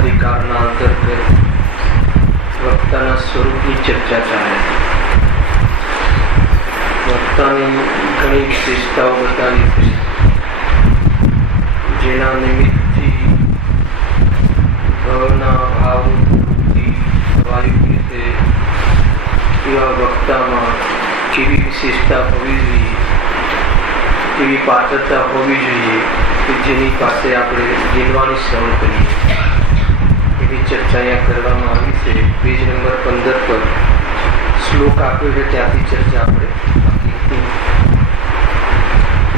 અધિકારના અંતર્ગત વક્તાના સ્વરૂપની ચર્ચા ચાલે. વક્તાની ઘણી વિશેષતાઓ બતાવી છે, જેના નિમિત્તથી ભાવના ભાવથી સ્વાભાવિક રીતે એવા વક્તામાં કેવી વિશેષતા હોવી જોઈએ, એવી પાત્રતા હોવી જોઈએ કે જેની પાસે આપણે જીવવાની શ્રવણ કરીએ. એવી ચર્ચા અહીંયા કરવામાં આવી છે. પેજ નંબર 15 પર શ્લોક આપ્યો છે, ત્યાંથી ચર્ચા આપણે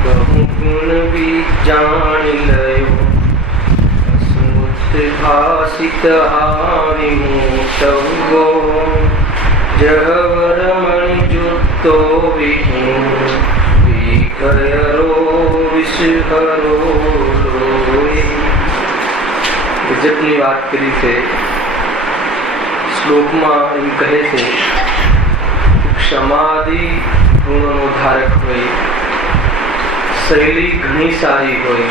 બહુ ગુણ વિજાણી લયો સ્મૃત ભાષિત આવિમુક્તવો જવરમણિ જુક્તો વિહીન વિઘયરો વિષહરો ગજબની વાત કરી છે. શ્લોકમાં એમ કહે છે, ક્ષમાદિ ગુણોનો ધારક હોય, શૈલી ઘણી સારી હોય,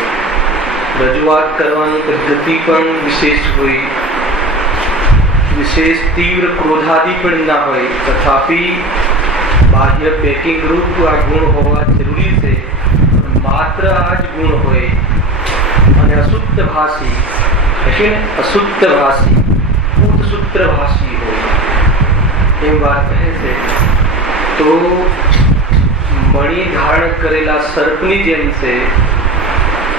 રજૂઆત કરવાની પદ્ધતિ પણ વિશેષ હોય, વિશેષ તીવ્ર ક્રોધાદિ પણ ના હોય, તથાપિ બાહ્ય પેકિંગ રૂપ આ ગુણ હોવા જરૂરી છે. માત્ર આ જ ગુણ હોય અને અશુદ્ધ ભાષી, અશુદ્ધ ભાષી સૂત્ર ભાષી હોય એમ વાત કહે છે. તો મણિ ધારણ કરેલા સર્પની જેમ છે,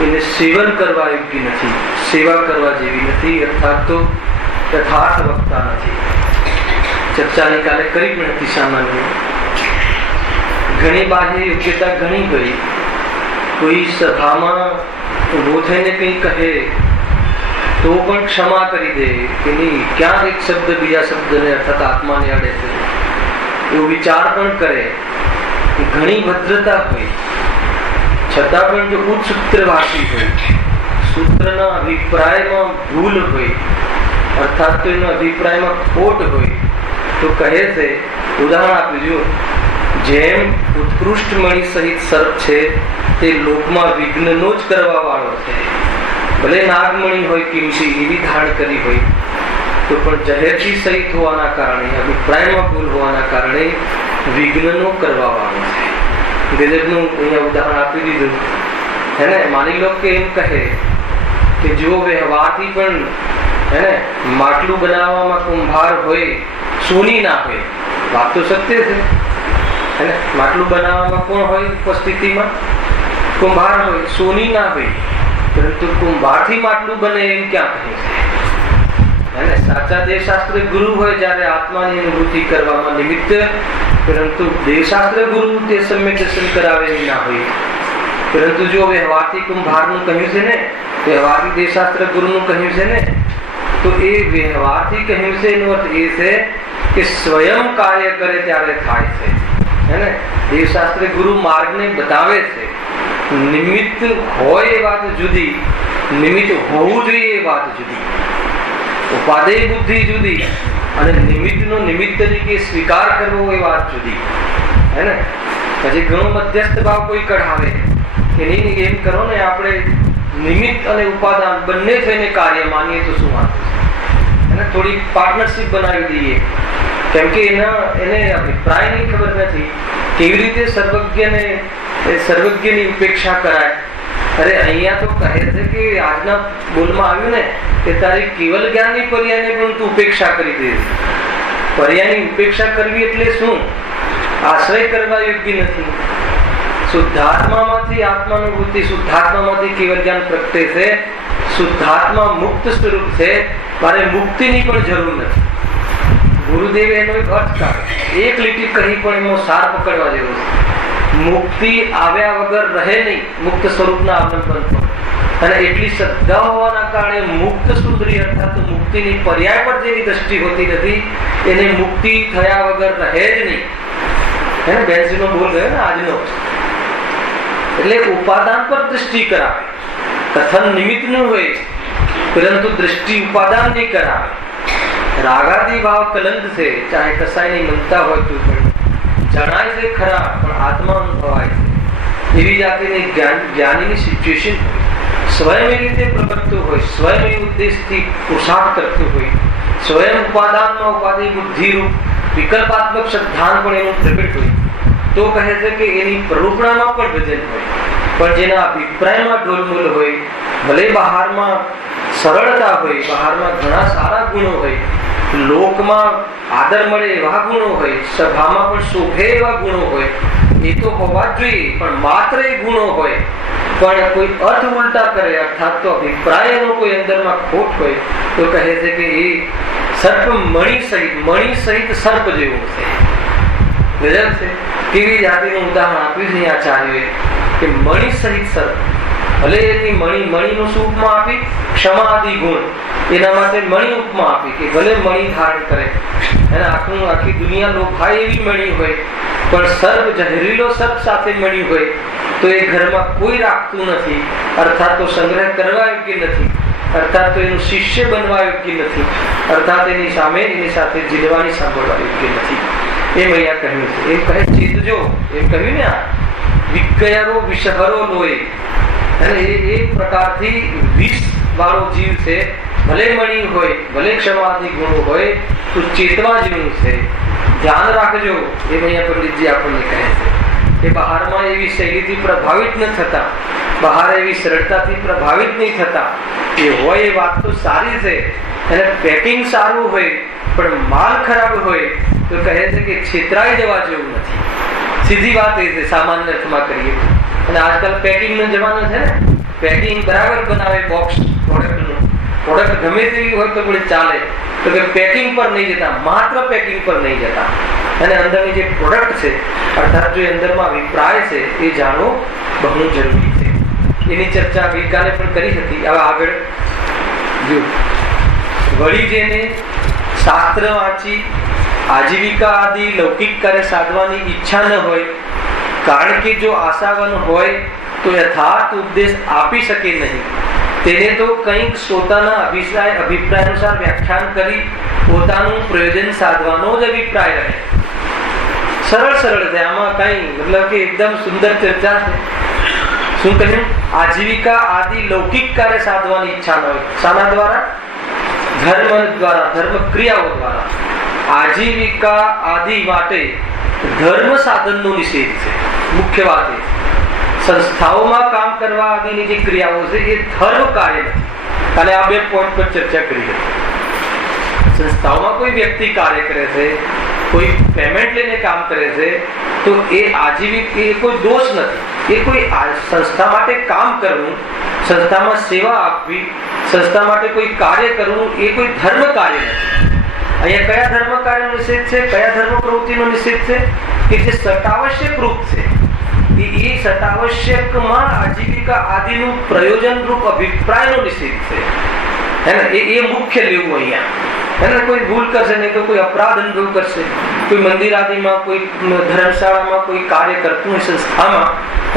એને સેવન કરવા યોગ્ય નથી, સેવા કરવા જેવી નથી, અર્થાત તો યથાર્થ વક્તા નથી. ચર્ચાની કાલે કરી પણ હતી. સામાન્ય ઘણી બાહ્ય યોગ્યતા ઘણી ગઈ. કોઈ સભામાં ઉભો થઈને કંઈ કહે તો પણ ક્ષમા કરી દે કે નહીં, ક્યાં એક શબ્દ બીજા શબ્દને અર્થાત આત્માને અડે છે, એવો વિચાર પણ કરે. ઘણી ભદ્રતા હોય, છતાં પણ જો ઉચ્ચ સૂત્રભાષી હોય, સૂત્રના અભિપ્રાયમાં ભૂલ હોય, અર્થાત તો એના અભિપ્રાયમાં ખોટ હોય, તો કહે છે, ઉદાહરણ આપજો, જેમ ઉત્કૃષ્ટ મણિ સહિત સર્પ છે તે લોકમાં વિઘ્નનો જ કરવા વાળો છે. ભલે નાગમણી હોય, કિંમતી એવી ધારણ કરી હોય, તો પણ જહેરથી સહિત હોવાના કારણે, અભિપ્રાયમાં ભૂલ હોવાના કારણે વિઘ્નનો કરવા વાળો છે. ગજબનું અહીંયા ઉદાહરણ આપી દીધું હે ને. માની લો કે એમ કહે કે જો વ્યવહારથી પણ હે ને માટલું બનાવવામાં કુંભાર હોય, સોની ના હોય, વાત તો સત્ય છે હે ને. માટલું બનાવવામાં કોણ હોય ઉપસ્થિતિમાં? કુંભાર હોય, સોની ના હોય, પરંતુ કુંભારથી માટલું બને એમ ક્યાં કહે છે? સાચા દેવશાસ્ત્ર ગુરુ હોય જ્યારે આત્માની અનુભૂતિ કરવામાં નિમિત્ત, પરંતુ દેવશાસ્ત્ર ગુરુ તે સમ્યક દર્શન કરાવે ના હોય. પરંતુ જો વ્યવહારથી કુંભારનું કહ્યું છે ને, વ્યવહારથી દેવશાસ્ત્ર ગુરુનું કહ્યું છે ને, તો એ વ્યવહારથી કહ્યું છે એનો અર્થ એ છે કે સ્વયં કાર્ય કરે ત્યારે થાય છે હે ને. દેવશાસ્ત્ર ગુરુ માર્ગને બતાવે છે. નિમિત્ત હોય એ વાત જુદી, નિમિત્ત હોવું જોઈએ એ વાત જુદી. ઉપાદેય બુદ્ધિ જુદી અને નિમિત્તનો નિમિત્ત તરીકે સ્વીકાર કરવો એ વાત જુદી હે ને. પછી ઘણો મધ્યસ્થ ભાવ કોઈ કઢાવે કે નહીં, એમ કરો ને આપણે નિમિત્ત અને ઉપાદાન બંને થઈને કાર્ય માનીએ તો શું વાત છે? થોડી પાર્ટનરશિપ બનાવી દઈએ, કેમ કે એને અભિપ્રાયની ખબર નથી, કેવી રીતે સર્વજ્ઞની ઉપેક્ષા કરાય. અરે અહીંયા તો કહે છે કે આજના બોલમાં આવ્યું ને કે તારી કેવલ જ્ઞાનની પર્યાયને પણ તું ઉપેક્ષા કરી દે. પર્યાયની ઉપેક્ષા કરવી એટલે શું? આશ્રય કરવા યોગ્ય નથી. શુદ્ધાત્મામાંથી આત્માનુભૂતિ, શુદ્ધાત્મામાંથી કેવલ જ્ઞાન પ્રગટે છે. શુદ્ધાત્મા મુક્ત સ્વરૂપ છે, મારે મુક્તિની પણ જરૂર નથી. ગુરુદેવે એનો એક અર્થ કાઢ્યો, એક લીટી કહી પણ એનો સાર પકડવા જેવો છે. મુક્તિ આવ્યા વગર રહે નહીં, મુક્ત સ્વરૂપના અવલંબન પર. અને એટલી શ્રદ્ધા હોવાના કારણે મુક્ત સુંદરી અર્થાત મુક્તિની પર્યાય પર જેની દ્રષ્ટિ હોતી નથી, એને મુક્તિ થયા વગર રહે જ નહીં હે ને. બેન્સીનો બોલ ગયો ને આજનો, એટલે ઉપાદાન પર દ્રષ્ટિ કરાવે. કથન નિમિત્તનું હોય, પરંતુ દ્રષ્ટિ ઉપાદાન નહીં કરાવે. રાગાદી ભાવ કલંક છે, ચાહે કસાયની મનતા હોય તો પણ જણાય છે ખરા, પણ આત્મા અનુભવાય છે. એવી જાતિની જ્ઞાનીની સિચ્યુએશન હોય, સ્વયં એ રીતે પ્રવર્તતું હોય, સ્વયં એ ઉદ્દેશથી પુરુષાર્થ કરતું હોય, સ્વયં ઉપાદાનમાં ઉપાધિ બુદ્ધિરૂપ વિકલ્પાત્મક શ્રદ્ધાન પણ એનું પ્રગટ હોય, તો કહે છે કે એની પ્રરૂપણામાં પણ ભજન હોય. પણ જેના અભિપ્રાયમાં ઢોલમૂલ હોય, ભલે બહારમાં સરળતા હોય, બહારમાં ઘણા સારા ગુણો હોય, લોકમાં આદર મળે એવા ગુણો હોય, સભામાં પણ શોભે એવા ગુણો હોય, એ તો હોવા જ જોઈએ. પણ માત્ર એ ગુણો હોય પણ કોઈ અર્થ ઉલટા કરે, અર્થાત તો અભિપ્રાયનો કોઈ અંદરમાં ખોટ હોય, તો કહે છે કે એ સર્પ મણી સહિત સર્પ જેવું છે. ગજબ છે. કેવી જાતિનું ઉદાહરણ આપ્યું છે આચાર્યોએ કે મણી સહિત સર્પ. ભલે એની મણીનું શું ઉપમા આપી? ક્ષમાદિ ગુણ. એના માટે મણી ઉપમા આપી કે ભલે મણી ધારણ કરે, અને આખી દુનિયા લોભાય એવી મણી હોય, પણ સર્પ, ઝેરીલો સર્પ સાથે મણી હોય તો એ ઘરમાં કોઈ રાખતું નથી, અર્થાત તો સંગ્રહ કરવા યોગ્ય નથી, અર્થાત તો એનું શિષ્ય બનવા યોગ્ય નથી, અર્થાત એની સામે એની સાથે જીલવાની સાંભળવા યોગ્ય નથી. એમ અહીંયા કહ્યું છે. એમ કહે ચેતજો, એમ કહ્યું ને, આ વિકયરો વિષહરો લોહી, અને એ પ્રકારથી વિષ વાળો જીવ છે. ભલે મણી હોય, ભલે ક્ષમાદિ ગુણો હોય, તો ચેતવા જેવું છે. ધ્યાન રાખજો. એ અહીંયા પંડિતજી આપણને કહે છે કે બહારમાં એવી શૈલીથી પ્રભાવિત ન થતા, બહાર એવી સરળતાથી પ્રભાવિત નહીં થતા. એ હોય એ વાત તો સારી છે, અને પેકિંગ સારું હોય પણ માલ ખરાબ હોય તો કહે છે કે છેતરાઈ જવા જેવું નથી. સીધી વાત એ છે, સામાન્ય અર્થમાં કરીએ. અને આજકાલ પેકિંગનો જમાનો છે ને, પેકિંગ બરાબર બનાવે બોક્સ પ્રોડક્ટનું. પ્રોડક્ટ ગમે તેવી હોય તો પણ ચાલે, તો કે પેકિંગ પર નહીં જતા, માત્ર પેકિંગ પર નહીં જતા, અને અંદરની જે પ્રોડક્ટ છે, અર્થાત જો અંદરમાં અભિપ્રાય છે, એ જાણવો બહુ જરૂરી છે. એની ચર્ચા ગઈકાલે પણ કરી હતી. હવે આગળ જો વળી જેને શાસ્ત્ર વાંચી આજીવિકા આદિ લૌકિક કાર્ય સાધવાની ઈચ્છા ન હોય, કારણ કે જો આશાવાન હોય તો યથાર્થ ઉપદેશ આપી શકે નહીં. તેને તો કંઈક પોતાના અભિપ્રાય અનુસાર વ્યાખ્યાન કરી પોતાનું પ્રયોજન સાધવાનો જ અભિપ્રાય રહે. સરળ છે. આમાં કઈ મતલબ કે એકદમ સુંદર ચર્ચા છે. શું કહ્યું? આજીવિકા આદિ લૌકિક કાર્ય સાધવાની ઈચ્છા ન હોય. શાના દ્વારા? ધર્મ દ્વારા, ધર્મ ક્રિયાઓ દ્વારા. આજીવિકા આદિ માટે ધર્મ સાધનનો નિષેધ છે. મુખ્ય વાત એ સંસ્થાઓમાં કામ કરવા આદિની જે ક્રિયાઓ છે એ ધર્મ કાર્ય નથી. કાલે આ બે પોઈન્ટ પર ચર્ચા કરી હતી. સંસ્થાઓમાં કોઈ વ્યક્તિ કાર્ય કરે છે, કોઈ પેમેન્ટ લઈને કામ કરે છે, તો એ આજીવિક, એ કોઈ દોષ નથી. એ કોઈ સંસ્થા માટે કામ કરવું, સંસ્થામાં સેવા આપવી, સંસ્થા માટે કોઈ કાર્ય કરવું, એ કોઈ ધર્મ કાર્ય નથી. અહીંયા કયા ધર્મ કાર્યનો નિષેધ છે? કયા ધર્મ પ્રવૃત્તિનો નિષેધ છે? કે જે સતાવશ્યક રૂપ છે. એ સતાવશ્યકમાં આજીવિકા આદિનું પ્રયોજન રૂપ અભિપ્રાયનો નિષેધ છે. હે ને? એ મુખ્ય લેવું અહીંયા. એને કોઈ ભૂલ કરશે નહીં તો કોઈ અપરાધ અનુભવ કરશે. કોઈ મંદિર આદિમાં, કોઈ ધર્મશાળામાં કોઈ કાર્ય કરતું હોય સંસ્થામાં,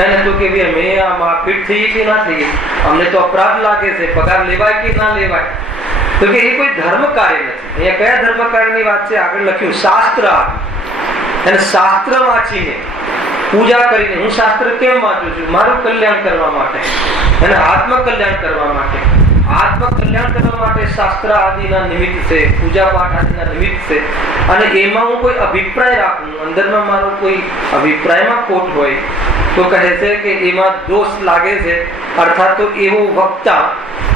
એને તો કે અમે આમાં ફિટ થઈએ કે ના થઈએ, અમને તો અપરાધ લાગે છે, પગાર લેવાય કે ના લેવાય, તો કે એ કોઈ ધર્મ કાર્ય નથી. અહીંયા કયા ધર્મ કાર્યની વાત છે? આગળ લખ્યું શાસ્ત્ર. અને શાસ્ત્ર વાંચીને, પૂજા કરીને, હું શાસ્ત્ર કેમ વાંચું છું? મારું કલ્યાણ કરવા માટે, અને આત્મકલ્યાણ કરવા માટે. આત્મકલ્યાણ કરવા માટે શાસ્ત્ર આદિના નિમિત્ત છે, પૂજા પાઠ આદિના નિમિત્ત છે. અને એમાં હું કોઈ અભિપ્રાય રાખું, અંદરમાં મારો કોઈ અભિપ્રાયમાં ખોટ હોય તો કહે છે કે એમાં દોષ લાગે છે. અર્થાત તો એવો વક્તા,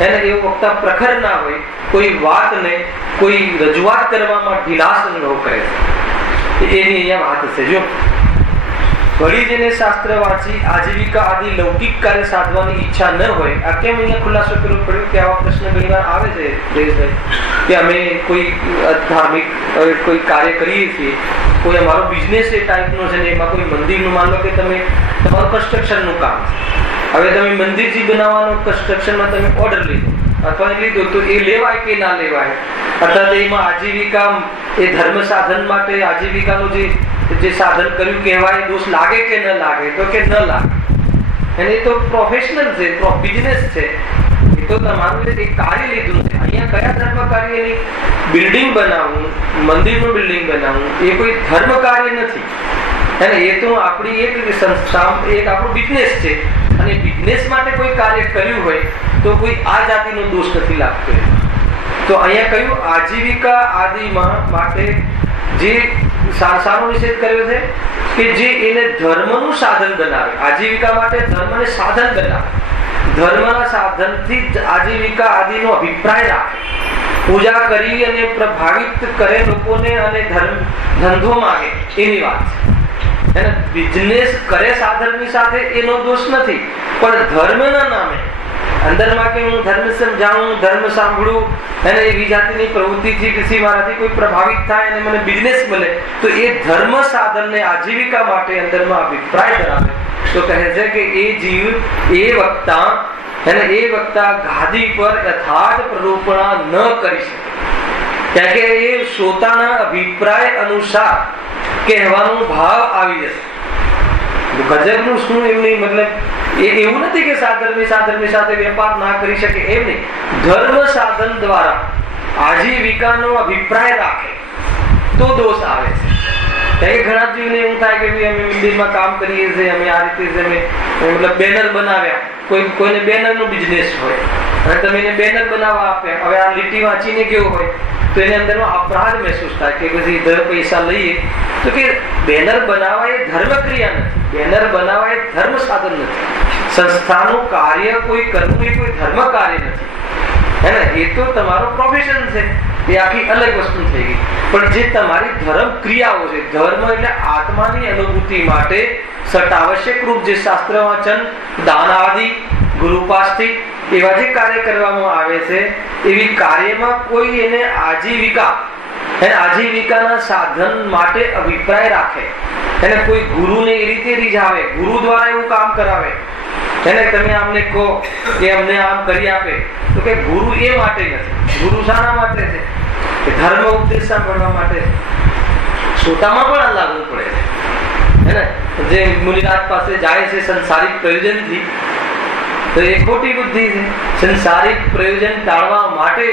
એને એવો વક્તા પ્રખર ના હોય, કોઈ વાતને કોઈ રજૂઆત કરવામાં ઢીલાસ અનુભવ કરે છે. એની અહીંયા વાત છે. જો વળી જેને શાસ્ત્ર વાંચી આજીવિકા આદિ લૌકિક કાર્ય સાધવાની ઈચ્છા ન હોય, આ કેમ અહીંયા ખુલાસો કરવો પડ્યો? કે આવા પ્રશ્ન ઘણીવાર આવે છે દેશભાઈ, કે અમે કોઈ ધાર્મિક કોઈ કાર્ય કરીએ છીએ, કોઈ અમારો બિઝનેસ એ ટાઈપનો છે ને, એમાં કોઈ મંદિરનું, માન લો કે તમે તમારું કન્સ્ટ્રક્શનનું કામ છે, હવે તમે મંદિરજી બનાવવાનો કન્સ્ટ્રક્શનમાં તમે ઓર્ડર લીધો અથવા લીધો, તો એ લેવાય કે ના લેવાય? અર્થાત એમાં આજીવિકા, એ ધર્મ સાધન માટે આજીવિકાનું જે સાધન કર્યું કહેવાય, દોષ લાગે કે ન લાગે? તો કે ન લાગે. અને એ તો પ્રોફેશનલ છે, બિઝનેસ છે, એ તો તમારું એક કાર્ય લીધું છે. અહીંયા કયા ધર્મ કાર્યની બિલ્ડિંગ બનાવવું, મંદિરનું બિલ્ડિંગ બનાવવું એ કોઈ ધર્મ કાર્ય નથી. અને એ તો આપણી એક સંસ્થા, એક આપણું બિઝનેસ છે. અને બિઝનેસ માટે કોઈ કાર્ય કર્યું હોય તો કોઈ આ જાતિનો દોષ નથી લાગતો. તો અહીંયા કયું આજીવિકા આદિમાં માટે જે સારો નિષેધ કર્યો છે કે જે એને ધર્મનું સાધન બનાવે, આજીવિકા માટે ધર્મને સાધન બનાવે, ધર્મના સાધનથી જ આજીવિકા આદિનો અભિપ્રાય રાખે, પૂજા કરી અને પ્રભાવિત કરે લોકોને અને ધંધો માંગે, એની વાત છે. એને બિઝનેસ કરે સાધનની સાથે એનો દોષ નથી, પણ ધર્મના નામે અંદરમાં કે હું ધર્મ સમજાવું, ધર્મ સાંભળું અને એવી જાતિની પ્રવૃત્તિથી પછી મારાથી કોઈ પ્રભાવિત થાય અને મને બિઝનેસ મળે તો એ ધર્મ સાધનને આજીવિકા માટે અંદરમાં અભિપ્રાય ધરાવે તો કહે છે કે એ જીવ, એ વક્તા ગાદી પર યથાર્થ પ્રરૂપણા ન કરી શકે. કારણ કે એ શ્રોતાના અભિપ્રાય અનુસાર કહેવાનો ભાવ આવી જશે. ગજબનું શું એમની મતલબ એવું નથી કે સાધર્મી સાથે વેપાર ના કરી શકે, એમ નહીં. ધર્મ સાધન દ્વારા આજીવિકાનો અભિપ્રાય રાખે તો દોષ આવે છે. ઘણા જીવને એવું થાય કે અમે મંદિરમાં કામ કરીએ છીએ, અમે આ રીતે મતલબ બેનર બનાવ્યા, કોઈને બેનરનું બિઝનેસ હોય અને તમે એને બેનર બનાવવા આપ્યા, હવે આ લીટી વાંચીને કેવું હોય તો એને અંદરમાં અપરાધ મહેસૂસ થાય કે પછી દર પૈસા લઈએ તો કે બેનર બનાવવા એ ધર્મ ક્રિયા નથી, બેનર બનાવવા એ ધર્મ સાધન નથી. સંસ્થાનું કાર્ય કોઈ કરવું એ કોઈ ધર્મ કાર્ય નથી, હે ને? એ તો તમારું પ્રોફેશન છે, એ આખી અલગ વસ્તુ થઈ ગઈ. પણ જે તમારી ધર્મ ક્રિયાઓ છે, ધર્મ એટલે આત્માની અનુભૂતિ માટે સટાવશ્યક રૂપ જે શાસ્ત્ર વાંચન, દાન આદિ, ગુરુપાસ્થિક એવા જે કાર્ય કરવામાં આવે છે, એવી કાર્યમાં કોઈ એને આજીવિકાના સાધન માટે અભિપ્રાય રાખે, એને કોઈ ગુરુને એ રીતે રીઝાવે, ગુરુ દ્વારા એવું કામ કરાવે, એને તમે આમને કહો કે અમને આમ કરી આપે તો કે ગુરુ એ માટે નથી. ગુરુ શાના માટે છે? કે ધર્મ ઉપદેશ સાંભળવા માટે. શ્રોતામાં પણ આ લાગવું પડે છે, હે ને? જે મુનિનાથ પાસે જાય છે સંસારિક પ્રયોજનથી તો એ ખોટી બુદ્ધિ છે. સંસારિક પ્રયોજન ટાળવા માટે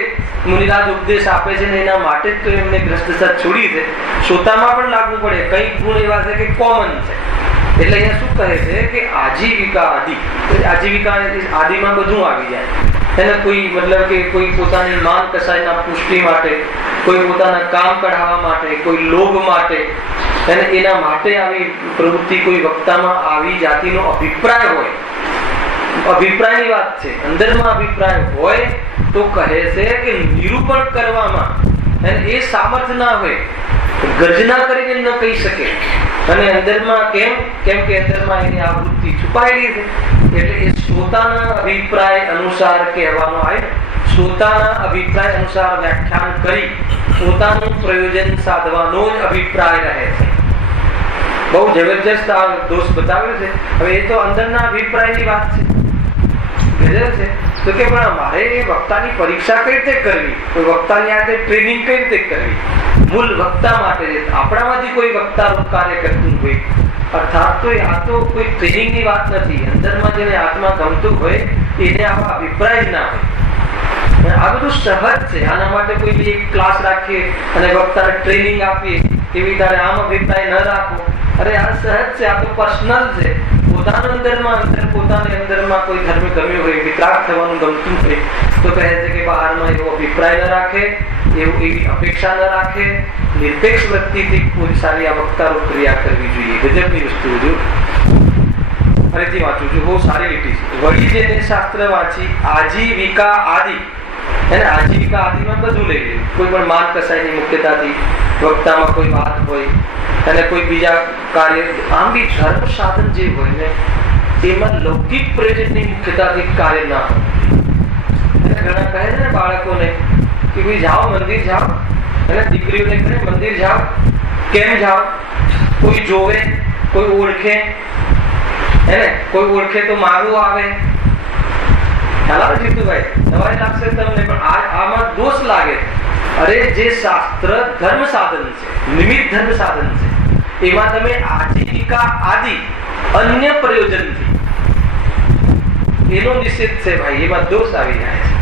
મુનિરાજ ઉપદેશ આપે છે ને એના માટે જ તો એમને ગ્રસ્તસત છોડી છે. શ્રોતામાં પણ લાગવું પડે. કઈ ગુણ એવા છે કે કોમન છે. એટલે અહીંયા શું કહે છે કે આજીવિકા આદિમાં બધું આવી જાય. એને કોઈ મતલબ કે કોઈ પોતાની માન કસાયના પુષ્ટિ માટે, કોઈ પોતાના કામ કઢાવવા માટે, કોઈ લોભ માટે, અને એના માટે આવી પ્રવૃત્તિ કોઈ વક્તામાં આવી જાતિનો અભિપ્રાય હોય, અભિપ્રાયની વાત છે, અંદરમાં અભિપ્રાય હોય તો કહે છે કે નિરૂપણ કરવામાં અને એ સામર્થ્ય ના હોય, ગર્જના કરીને ન કહી શકે. અને અંદરમાં કેમ કે અંદરમાં એની આવૃત્તિ છુપાયેલી છે. એટલે એ શ્રોતાના અભિપ્રાય અનુસાર કહેવામાં આવે, શ્રોતાના અભિપ્રાય અનુસાર વ્યાખ્યાન કરી પોતાનું પ્રયોજન સાધવાનો જ અભિપ્રાય રહે છે. બહુ જબરજસ્ત આ દોષ બતાવ્યો છે. હવે એ તો અંદરના અભિપ્રાયની વાત છે, છે તો કે પણ અમારે એ વક્તાની પરીક્ષા કઈ રીતે કરવી, કોઈ વક્તાની આ ટ્રેનિંગ કઈ રીતે કરવી, મૂળ વક્તા માટે આપણામાંથી કોઈ વક્તા કાર્ય કરતું હોય, અર્થાત તો આ તો કોઈ ટ્રેનિંગની વાત નથી. અંદરમાં જેને આત્મા ગમતું હોય એને આવા અભિપ્રાય જ ના હોય. આ બધું સહજ છે. આના માટે કોઈ એક ક્લાસ રાખીએ અને વક્તાને ટ્રેનિંગ આપીએ એવી તારે આમ અભિપ્રાય ન રાખો. અરે આ સહજ છે, આ તો પર્સનલ છે. પોતાના અંદરમાં કોઈ ધર્મ ગમ્યો હોય, વિતરાગ થવાનું ગમતું હોય તો કહે છે કે બહારમાં એવો અભિપ્રાય ન રાખે, એવી અપેક્ષા ન રાખે, નિરપેક્ષ વૃત્તિથી કોઈ સારી આ વક્તારૂપ ક્રિયા કરવી જોઈએ. ગજબની વસ્તુ જો ફરીથી વાંચું છું, બહુ સારી લીટી છે. વળી જેને શાસ્ત્ર વાંચી આજીવિકા આદિ, એને આજીવિકા આદિમાં બધું લઈ લેવું. કોઈ પણ માન કસાયની મુખ્યતાથી વક્તામાં કોઈ વાત હોય અને કોઈ બીજા કાર્ય, આમ બી ધર્મ સાધન જે હોય ને તેમાં લૌકિક પ્રયોજનની મુખ્યતાથી કાર્ય ના હોય. ઘણા કહે છે ને બાળકોને કે ભાઈ જાઓ મંદિર જાઓ, અને દીકરીઓને કહે મંદિર જાઓ. કેમ જાઓ? કોઈ જોવે, કોઈ ઓળખે, હે ને? કોઈ ઓળખે તો મારું આવે. ખ્યાલ જીતુભાઈ, નવાઈ લાગશે તમને, પણ આમાં દોષ લાગે. અરે જે શાસ્ત્ર ધર્મ સાધન છે, નિમિત્ત ધર્મ સાધન છે, એમાં તમે આજીવિકા આદિ અન્ય પ્રયોજનથી એનો નિષેધ છે ભાઈ, એમાં દોષ આવી જાય છે.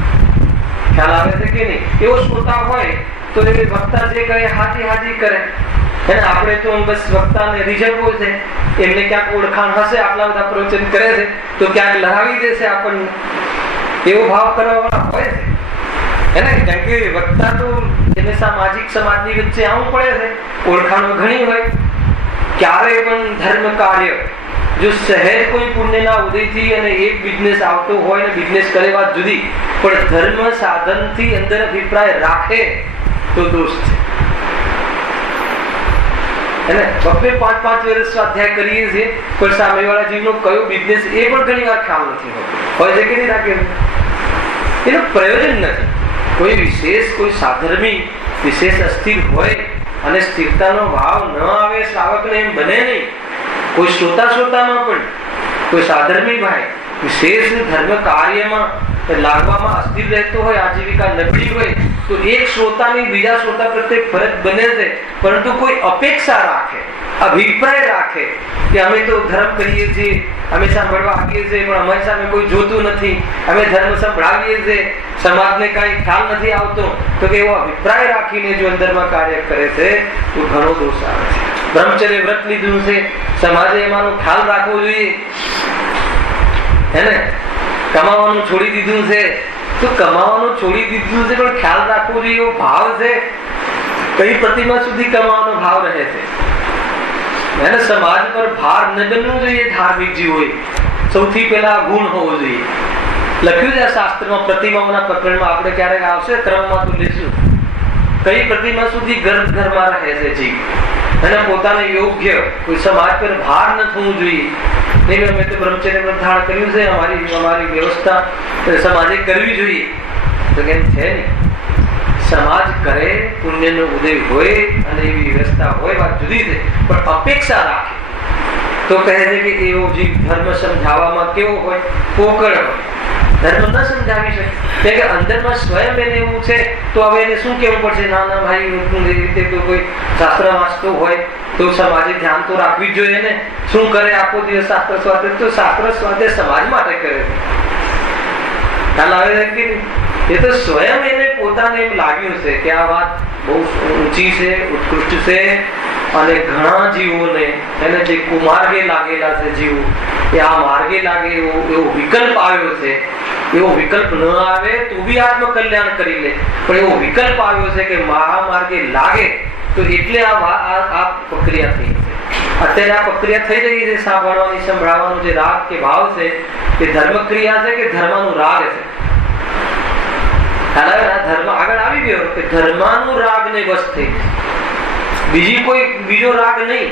ખ્યાલ આવે છે કે નહીં? એવો શ્રોતા હોય તો એ વક્તા જે કહે હાજી હાજી કરે. અને આપણે તો બસ વક્તાને રીઝવવો છે, એમને ક્યાંક ઓળખાણ હશે, આટલા બધા પ્રવચન કરે છે તો ક્યાંક લહાવી દેશે આપણને, એવો ભાવ કરવા વાળા હોય છે. કારણ કે વક્તા તો એને સામાજિક સમાજની વચ્ચે આવવું પડે છે, ઓળખાણો ઘણી હોય. ક્યારે પણ ધર્મ કાર્ય જો સહેજ કોઈ પુણ્યના ઉદયથી અને એક બિઝનેસ આવતો હોય ને બિઝનેસ કરે વાત જુદી, પણ ધર્મ સાધનથી અંદર અભિપ્રાય રાખે તો દોષ છે. બપોરે 5-5 વર્ષ સ્વાધ્યાય કરીએ છીએ, પણ સામેવાળા જીવનો કયો બિઝનેસ એ પણ ઘણી વાર ખ્યાલ નથી હોતો. હોય છે કે નહીં રાખે? એનું પ્રયોજન નથી. કોઈ વિશેષ કોઈ સાધર્મી વિશેષ અસ્થિર હોય અને સ્થિરતાનો ભાવ ન આવે શ્રાવકને, એમ બને નહીં. કોઈ શ્રોતામાં પણ કોઈ સાધર્મી ભાઈ વિશેષ ધર્મ કાર્યમાં લાગવામાં અસ્થિર રહેતો હોય, આજીવિકા નબળી હોય, તો એક શ્રોતાની બીજા શ્રોતા પ્રત્યે ફરજ બને છે, પરંતુ કોઈ અપેક્ષા રાખે, અભિપ્રાય રાખે કે અમે તો ધર્મ કરીએ છીએ, અમે સાંભળવા આવીએ છીએ, પણ અમારી સામે કોઈ જોતું નથી, અમે ધર્મ સંભળાવીએ છીએ, સમાજને કઈ ખ્યાલ નથી આવતો, તો કે એવો અભિપ્રાય રાખીને જો અંદરમાં કાર્ય કરે છે તો ઘણો દોષ આવે છે. બ્રહ્મચર્ય વ્રત લીધું છે, સમાજે એમાંનો ખ્યાલ રાખવો જોઈએ. હે ને? કમાવાનું છોડી દીધું છે તો કમાવાનું છોડી દીધું છે, પણ ખ્યાલ રાખવો જોઈએ એવો ભાવ છે. કઈ પ્રતિમા સુધી કમાવાનો ભાવ રહે છે? એને સમાજ પર ભાર ન બનવું જોઈએ. ધાર્મિક જીવોએ સૌથી પહેલા ગુણ હોવો જોઈએ. લખ્યું છે શાસ્ત્રમાં, પ્રતિમાઓના પ્રકરણમાં. આપણે ક્યારેક આવશે ક્રમમાં તો લેશું. કઈ પ્રતિમા સુધી ઘરમાં રહે છે જીવ, અને પોતાને યોગ્ય કોઈ સમાજ પર ભાર ન થવું જોઈએ. નહીં, અમે તો બ્રહ્મચર્ય ધારણ કર્યું છે, અમારી વ્યવસ્થા સમાજે કરવી જોઈએ, તો કેમ છે નહીં? સમાજ કરે, પુણ્યનો ઉદય હોય અને એવી વ્યવસ્થા હોય, વાત જુદી છે, પણ અપેક્ષા રાખે તો કહે છે કે એવો જીવ ધર્મ સમજાવવામાં કેવો હોય? પોકળ હોય. ધર્મ ન સમજાવી શકે, કે અંદરમાં સ્વયં એને એવું છે, તો હવે એને શું કેવું પડશે? ના ના ભાઈ, એ રીતે તો કોઈ શાસ્ત્ર વાંચતો હોય તો સમાજે ધ્યાન તો રાખવી જ જોઈએ ને. શું કરે આખો દિવસ શાસ્ત્ર સ્વાધ્યાય? તો શાસ્ત્ર સ્વાધ્યાય સમાજ માટે કરે. ખ્યાલ આવે છે કે એ તો સ્વયં એને પોતાને એમ લાગ્યું છે કે આ વાત બહુ ઊંચી છે, ઉત્કૃષ્ટ છે, અને ઘણા જીવોને એને જે કુમાર્ગે લાગેલા છે જીવો, એ આ માર્ગે લાગે એવો વિકલ્પ આવ્યો છે. એવો વિકલ્પ ન આવે તો બી આત્મકલ્યાણ કરી લે, પણ એવો વિકલ્પ આવ્યો છે કે મહામાર્ગે લાગે તો એટલે આ પ્રક્રિયા થઈ છે. અત્યારે આ પ્રક્રિયા થઈ રહી છે, સાંભળવાની, સંભળાવવાનો જે રાગ કે ભાવ છે એ ધર્મ ક્રિયા છે કે ધર્મનું રાગ છે? ધર્મ આગળ આવી ગયો કે ધર્માનું રાગ ને વશ થઈ, બીજો રાગ નહીં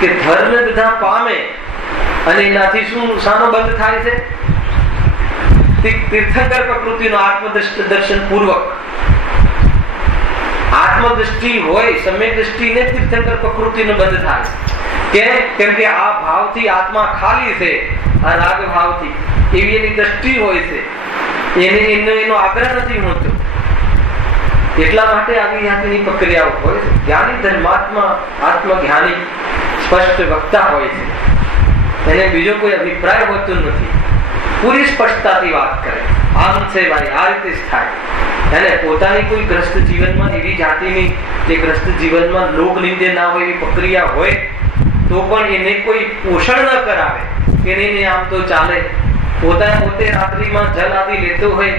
કે ધર્મ બધા પામે. અને એનાથી શું શાનો બંધ થાય છે? તીર્થંકર પ્રકૃતિનો આત્મદર્શન પૂર્વક. આત્મદ્રષ્ટિ હોય, સમ્યક દ્રષ્ટિને તીર્થંકર પ્રકૃતિનો બંધ થાય. કેમ કે આ ભાવથી આત્મા ખાલી છે, આ રાગ ભાવથી, એવી એની દ્રષ્ટિ હોય છે, એનો આગ્રહ નથી હોતો. એટલા માટે આવી જાતની પ્રક્રિયાઓ હોય છે. જ્ઞાની ધર્માત્મા, આત્મજ્ઞાની સ્પષ્ટ વક્તા હોય છે, એને બીજો કોઈ અભિપ્રાય હોતો નથી. પૂરી સ્પષ્ટતાથી વાત કરે, આમ છે ભાઈ, આ રીતે જ થાય. અને પોતાની કોઈ ગ્રસ્ત જીવનમાં એવી જાતિની જે ગ્રસ્ત જીવનમાં લોક નિંદે ના હોય એવી પ્રક્રિયા હોય તો પણ એને કોઈ પોષણ ન કરાવે. એને આમ તો ચાલે, પોતે રાત્રિમાં જલ આદિ લેતો હોય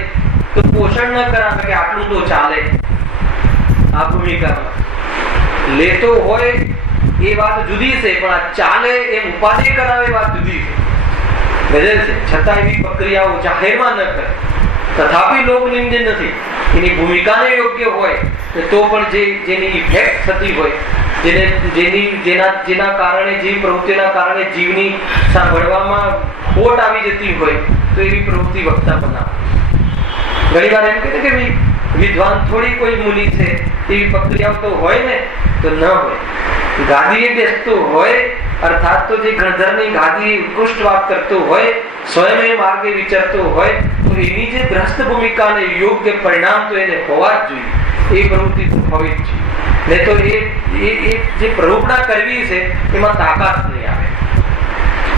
તો પોષણ ન કરાવે કે આટલું તો ચાલે. આ ભૂમિકામાં લેતો હોય એ વાત જુદી છે, પણ આ ચાલે એમ ઉપાધિ કરાવે વાત જુદી છે. ગજલ છે. છતાં એવી પ્રક્રિયાઓ જાહેરમાં ન કરે, તથાપિ લોક નિંદે નથી. એની ભૂમિકાને યોગ્ય હોય તો પણ જેની ઇફેક્ટ થતી હોય, જેના કારણે જીવ પ્રવૃત્તિના કારણે જીવની સાંભળવામાં ખોટ આવી જતી હોય તો એવી પ્રવૃત્તિ વક્તા બનાવે. ઘણી વાર એમ કહે કે વિદ્વાન થોડી કોઈ મુનિ છે, એવી પ્રક્રિયાઓ તો હોય ને, તો ન હોય. ગાદીએ બેસતો હોય, અર્થાત તો જે ગણધરની ગાદી ઉત્કૃષ્ટ વાત કરતો હોય, સ્વયં એ માર્ગે વિચરતો હોય, તો એની જે ગ્રસ્ત ભૂમિકાને યોગ્ય પરિણામ તો એને હોવા જ જોઈએ. એ પ્રવૃત્તિ તો હોવી જ જોઈએ. નહીં તો એ જે પ્રરૂપણા કરવી છે એમાં તાકાત નહીં આવે.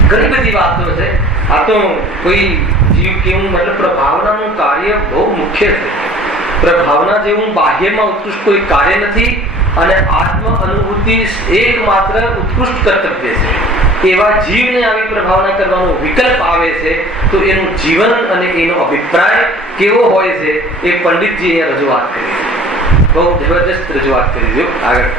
ઘણી બધી વાતો છે આ તો કોઈ જીવ કેવું મતલબ પ્રભાવનાનું કાર્ય બહુ મુખ્ય છે. પ્રભાવના જેવું બાહ્યમાં ઉત્કૃષ્ટ કોઈ કાર્ય નથી અને આત્મ અનુભૂતિ એકમાત્ર ઉત્કૃષ્ટ કર્તવ્ય છે. એવા જીવને આવી પ્રભાવના કરવાનો વિકલ્પ આવે છે તો એનું જીવન અને એનો અભિપ્રાય કેવો હોય છે એ પંડિતજી અહીંયા રજૂઆત કરી છે. બહુ જબરદસ્ત રજૂઆત કરી છે. આગળ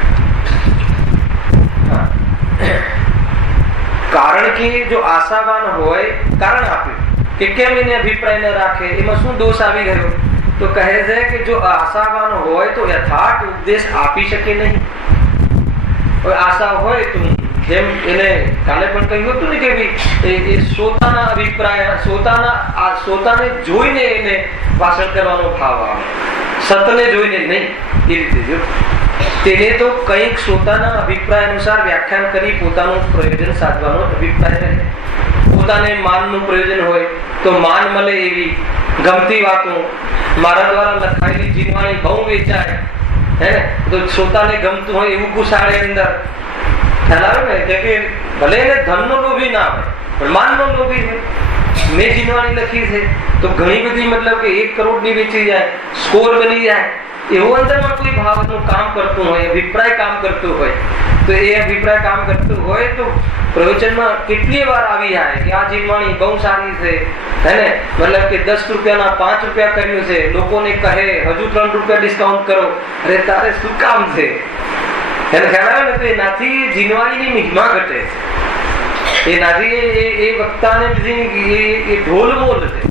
કારણ કે જો આશાવાન હોય, કારણ આપ્યું કે કેમ એને અભિપ્રાય ન રાખે, એમાં શું દોષ આવી ગયો? તો કહે છે કે જો આશાવાન હોય તો યથાર્થ ઉપદેશ આપી શકે નહીં. આશા હોય તો જેમ એને કાલે પણ કહ્યું હતું ને કે એ પોતાના અભિપ્રાય પોતાને જોઈને એને ભાષણ કરવાનો ભાવ આવે, સતને જોઈને નહીં. એ રીતે જો તેને તો કંઈક પોતાના અભિપ્રાય અનુસાર વ્યાખ્યાન કરી પોતાનું પ્રયોજન સાધવાનો અભિપ્રાય રહે. પોતાને માનનું પ્રયોજન હોય તો માન મળે એવી ગમતી વાતો, મારા દ્વારા લખાયેલી જીવવાણી બહુ વેચાય હે ને, તો પોતાને ગમતું હોય એવું ઘુસાડે અંદર. ખ્યાલ આવે ને કે ભલે એને ધનનો લોભી ના હોય પણ માનનો લોભી હોય. મેં જીવવાણી લખી છે તો ઘણી બધી મતલબ કે 1 કરોડની વેચી જાય, સ્કોર બની જાય, એવું અંદરમાં કોઈ ભાવનું કામ કરતું હોય, અભિપ્રાય કામ કરતું હોય, તો એ અભિપ્રાય કામ કરતું હોય તો પ્રવચનમાં કેટલી વાર આવી જાય કે આ જીવવાણી બહુ સારી છે હે ને, મતલબ કે 10 રૂપિયાના 5 રૂપિયા કર્યું છે, લોકોને કહે હજુ 3 રૂપિયા ડિસ્કાઉન્ટ કરો. અરે તારે શું કામ છે? એને ખ્યાલ આવે ને તો એનાથી જીનવાણીની મહિમા ઘટે છે. એનાથી એ વક્તાને એ ઢોલ મોલ છે.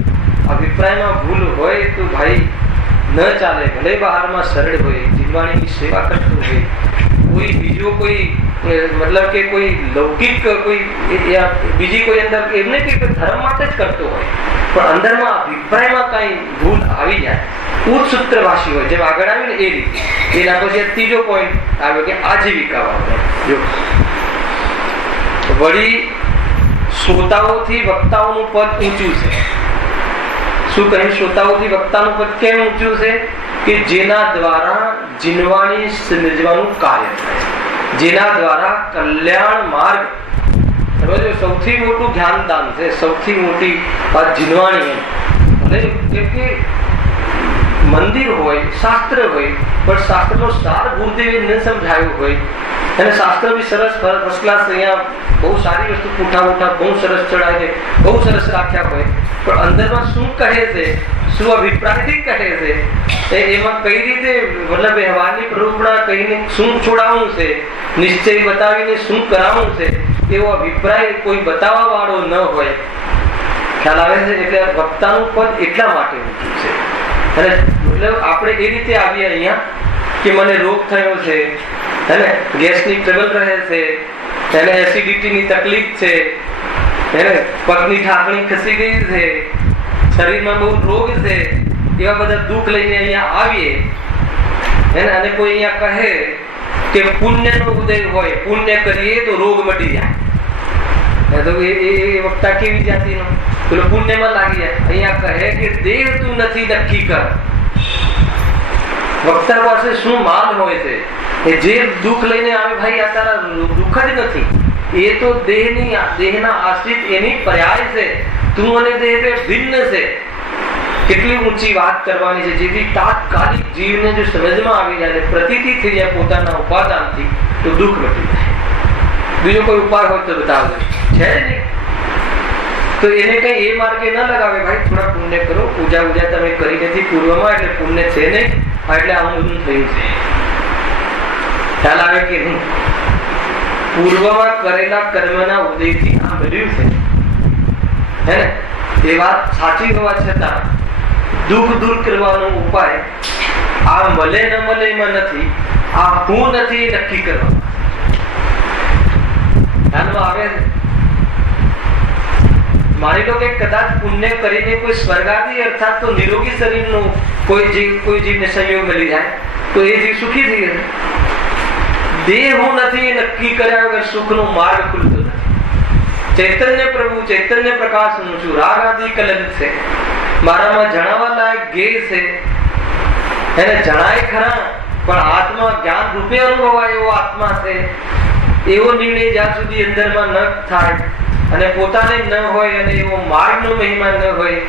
અભિપ્રાયમાં ભૂલ હોય તો ભાઈ ન ચાલે. ભલે બહારમાં સરળ હોય, જીવવાણીની સેવા કરતું હોય, કોઈ બીજો કોઈ મતલબ કે કોઈ લૌકિક કોઈ બીજી કોઈ અંદર એમને કે ધર્મ માટે જ કરતો હોય પણ અંદરમાં અભિપ્રાયમાં કઈ ભૂલ આવી જાય, ઉચ્ચસૂત્રભાષી હોય, જેમ આગળ આવ્યું ને એ રીતે. એના પછી ત્રીજો પોઈન્ટ આવ્યો કે આજીવિકા વાપરો. વળી શ્રોતાઓથી વક્તાઓનું પદ ઊંચું છે. શું કહ્યું? શ્રોતાઓથી વક્તાનું પદ કેમ ઊંચું છે? કે જેના દ્વારા જીનવાણી સમજવાનું કાર્ય થાય, જેના દ્વારા કલ્યાણ માર્ગ. સૌથી મોટું જ્ઞાનદાન છે, સૌથી મોટી વાત જીનવાણી. કેમ કે મંદિર હોય, શાસ્ત્ર હોય, પણ શાસ્ત્રનો સાર ગુરુદેવે ન સમજાયો હોય અને શાસ્ત્ર બી સરસ ફર્સ્ટ ક્લાસ અહીંયા બહુ સારી વસ્તુ પૂઠા બહુ સરસ ચડાવીને બહુ સરસ રાખ્યા હોય, પણ અંદરમાં શું કહે છે, શું અભિપ્રાયથી કહે છે, એમાં કઈ રીતે મતલબ વ્યવહારની પ્રરૂપણા કહીને શું છોડાવવું છે, નિશ્ચય બતાવીને શું કરાવવું છે, એવો અભિપ્રાય કોઈ બતાવવા વાળો ન હોય. ખ્યાલ આવે છે? એટલે વક્તાનું પદ એટલા માટે ઊંચું છે. અને મતલબ આપણે એ રીતે આવીએ અહીંયા કે મને રોગ થયો છે હે ને, ગેસની ટ્રબલ રહે છે, એને એસિડિટીની તકલીફ છે હે ને, પગની ઢાંકણી ખસી ગઈ છે, શરીરમાં બહુ રોગ છે, એવા બધા દુઃખ લઈને અહીંયા આવીએ હે ને, અને કોઈ અહીંયા કહે કે પુણ્યનો ઉદય હોય, પુણ્ય કરીએ તો રોગ મટી જાય, તો એ વક્તા કેવી જાતિનો પેલો પુણ્યમાં લાગી જાય. અહીંયા કહે કે દેહ તું નથી નક્કી કર. વક્તા પાસે શું માલ હોય છે? એ જે દુઃખ લઈને આવે ભાઈ આ તારા દુઃખ જ નથી, એ તો દેહના આશ્રિત એની પર્યાય છે. તું અને દેહ બે ભિન્ન છે. કેટલી ઊંચી વાત કરવાની છે, જેથી તાત્કાલિક જીવને જો સમજમાં આવી જાય, પ્રતીતિ થઈ જાય પોતાના ઉપાદાનથી, તો દુઃખ મટી જાય. બીજો કોઈ ઉપાય હોય તો બતાવજો. છે નહીં તો એને કઈ એ માર્ગે ન લગાવે. ભાઈ થોડા પુણ્ય કરો, પૂજા તમે કરી નથી પૂર્વમાં એટલે પુણ્ય છે નહીં, એટલે આવું બધું થયું છે. ખ્યાલ આવે કે નહીં? પૂર્વમાં કરેલા કર્મના ઉદયથી આ મળ્યું છે હે ને, એ વાત સાચી હોવા છતાં દુઃખ દૂર કરવાનો ઉપાય આ મળે ન મળે એમાં નથી, આ હું નથી એ નક્કી કરવા ધ્યાનમાં આવે છે. માની લો કે કદાચ પુણ્ય કરીને કોઈ સ્વર્ગાદી અર્થાત તો નિરોગી શરીરનો કોઈ જીવને સંયોગ મળી જાય તો એ જીવ સુખી થઈ જશે. દેહ હું નથી એ નક્કી કર્યા વગર સુખનો માર્ગ ખુલતો નથી. ચૈતન્ય પ્રભુ, ચૈતન્ય પ્રકાશ હું છું, રાગ આદિ કલંક છે, મારામાં જણાવવા લાયક ગેય છે, એને જણાય ખરા પણ આત્મા જ્ઞાન રૂપે અનુભવાય એવો આત્મા છે. એવો નિર્ણય જ્યાં સુધી અંદરમાં ન થાય અને પોતાને ન હોય અને એવો માર્ગનો મહિમા ન હોય,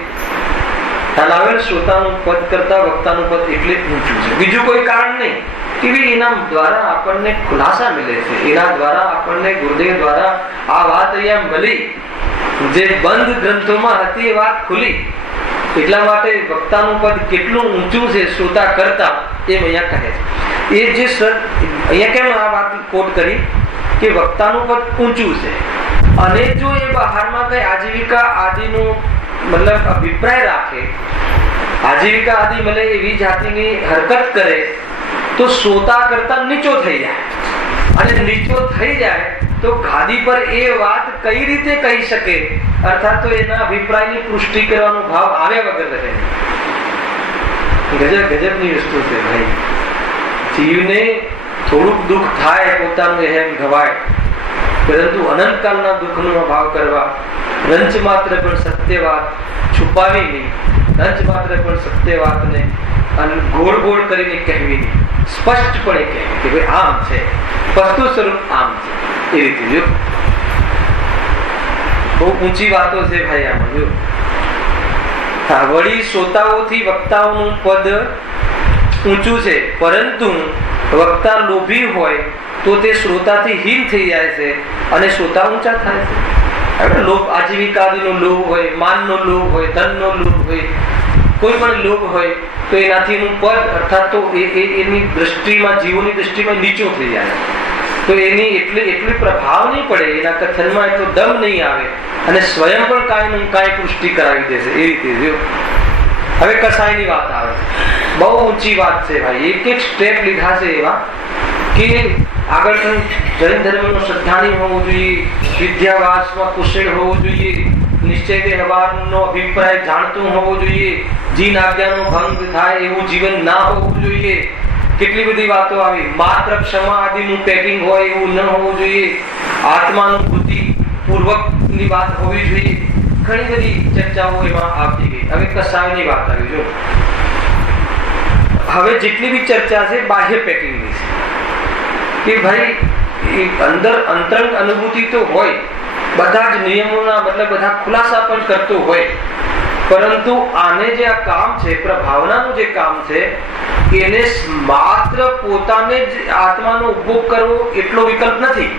ખ્યાલ આવે ને? શ્રોતાનું પદ કરતા વક્તાનું પદ એટલે જ ઊંચું છે, બીજું કોઈ કારણ નહીં. એવી એના દ્વારા આપણને ખુલાસા મળે છે, એના દ્વારા આપણને ગુરુદેવ દ્વારા આ વાત અહીંયા મળી, જે બંધ ગ્રંથોમાં હતી એ વાત ખુલી. એટલા માટે વક્તાનું પદ કેટલું ઊંચું છે શ્રોતા કરતા, એમ અહીંયા કહે છે. એ જે અહીંયા કેમ આ વાત કોટ કરી કે વક્તાનું પદ ઊંચું છે, અને જો એ બહારમાં કઈ આજીવિકા આદિનો મતલબ અભિપ્રાય રાખે, આજીવિકા આદિ મળે એવી જાતિની હરકત કરે, તો શ્રોતા કરતા નીચો થઈ જાય. અને નીચો થઈ જાય તો ગાદી પર એ વાત કઈ રીતે કહી શકે, અર્થાત તો એના અભિપ્રાયની પુષ્ટિ કરવાનો ભાવ આવ્યા વગર રહે. ગજબની વસ્તુ છે ભાઈ. જીવને થોડુંક દુઃખ થાય, પોતાનું એમ ગવાય, પરંતુ અનંતકાળના દુઃખનો અભાવ કરવા, રંચ માત્ર પણ સત્ય વાત છુપાવી નહીં, રંચ માત્ર પણ સત્ય વાતને ગોળ ગોળ કરીને કહેવી નહીં, સ્પષ્ટપણે કહેવી કે ભાઈ આમ છે, વસ્તુ સ્વરૂપ આમ છે. એ રીતે જો બહુ ઊંચી વાતો છે ભાઈ આમાં. જો વળી શ્રોતાઓથી વક્તાઓનું પદ ઊંચું છે, પરંતુ વક્તા લોભી હોય તો તે શ્રોતાથી હીન થઈ જાય છે અને શ્રોતા ઊંચા થાય છે. લોભ, આજીવિકાદીનો લોભ હોય, માનનો લોભ હોય, ધનનો લોભ હોય, કોઈ પણ લોભ હોય તો એનાથી એનું પદ અર્થાત તો એની દ્રષ્ટિમાં, જીવોની દ્રષ્ટિમાં નીચો થઈ જાય. તો એની એટલી પ્રભાવ નહીં પડે, એના કથનમાં એટલો દમ નહીં આવે, અને સ્વયં પણ કાંઈ કાંઈ પુષ્ટિ કરાવી દેશે. એ રીતે જો હવે કસાયની વાત આવે છે. બહુ ઊંચી વાત છે ભાઈ. એક એક સ્ટેપ લીધા છે એવા કે આગળ જૈન ધર્મનો શ્રદ્ધાની હોવું જોઈએ, વિદ્યાવાસમાં કુશળ હોવું જોઈએ, નિશ્ચય વ્યવહારનો અભિપ્રાય જાણતું હોવું જોઈએ, જીન આજ્ઞાનો ભંગ થાય એવું જીવન ના હોવું જોઈએ. કેટલી બધી વાતો આવી. માત્ર ક્ષમા આદિનું પેકિંગ હોય એવું ન હોવું જોઈએ, આત્માનુભૂતિ પૂર્વકની વાત હોવી જોઈએ. ઘણી બધી ચર્ચાઓ એમાં આવતી ગઈ. હવે કસાયની વાત આવી. જો હવે જેટલી બી ચર્ચા છે બાહ્ય પેકિંગની છે કે ભાઈ અંદર અંતરંગ અનુભૂતિ તો હોય, બધા જ નિયમોના મતલબ બધા ખુલાસા પણ કરતો હોય, પરંતુ આને જે આ કામ છે, પ્રભાવનાનું જે કામ છે, એને માત્ર પોતાને જ આત્માનો ઉપભોગ કરવો એટલો વિકલ્પ નથી.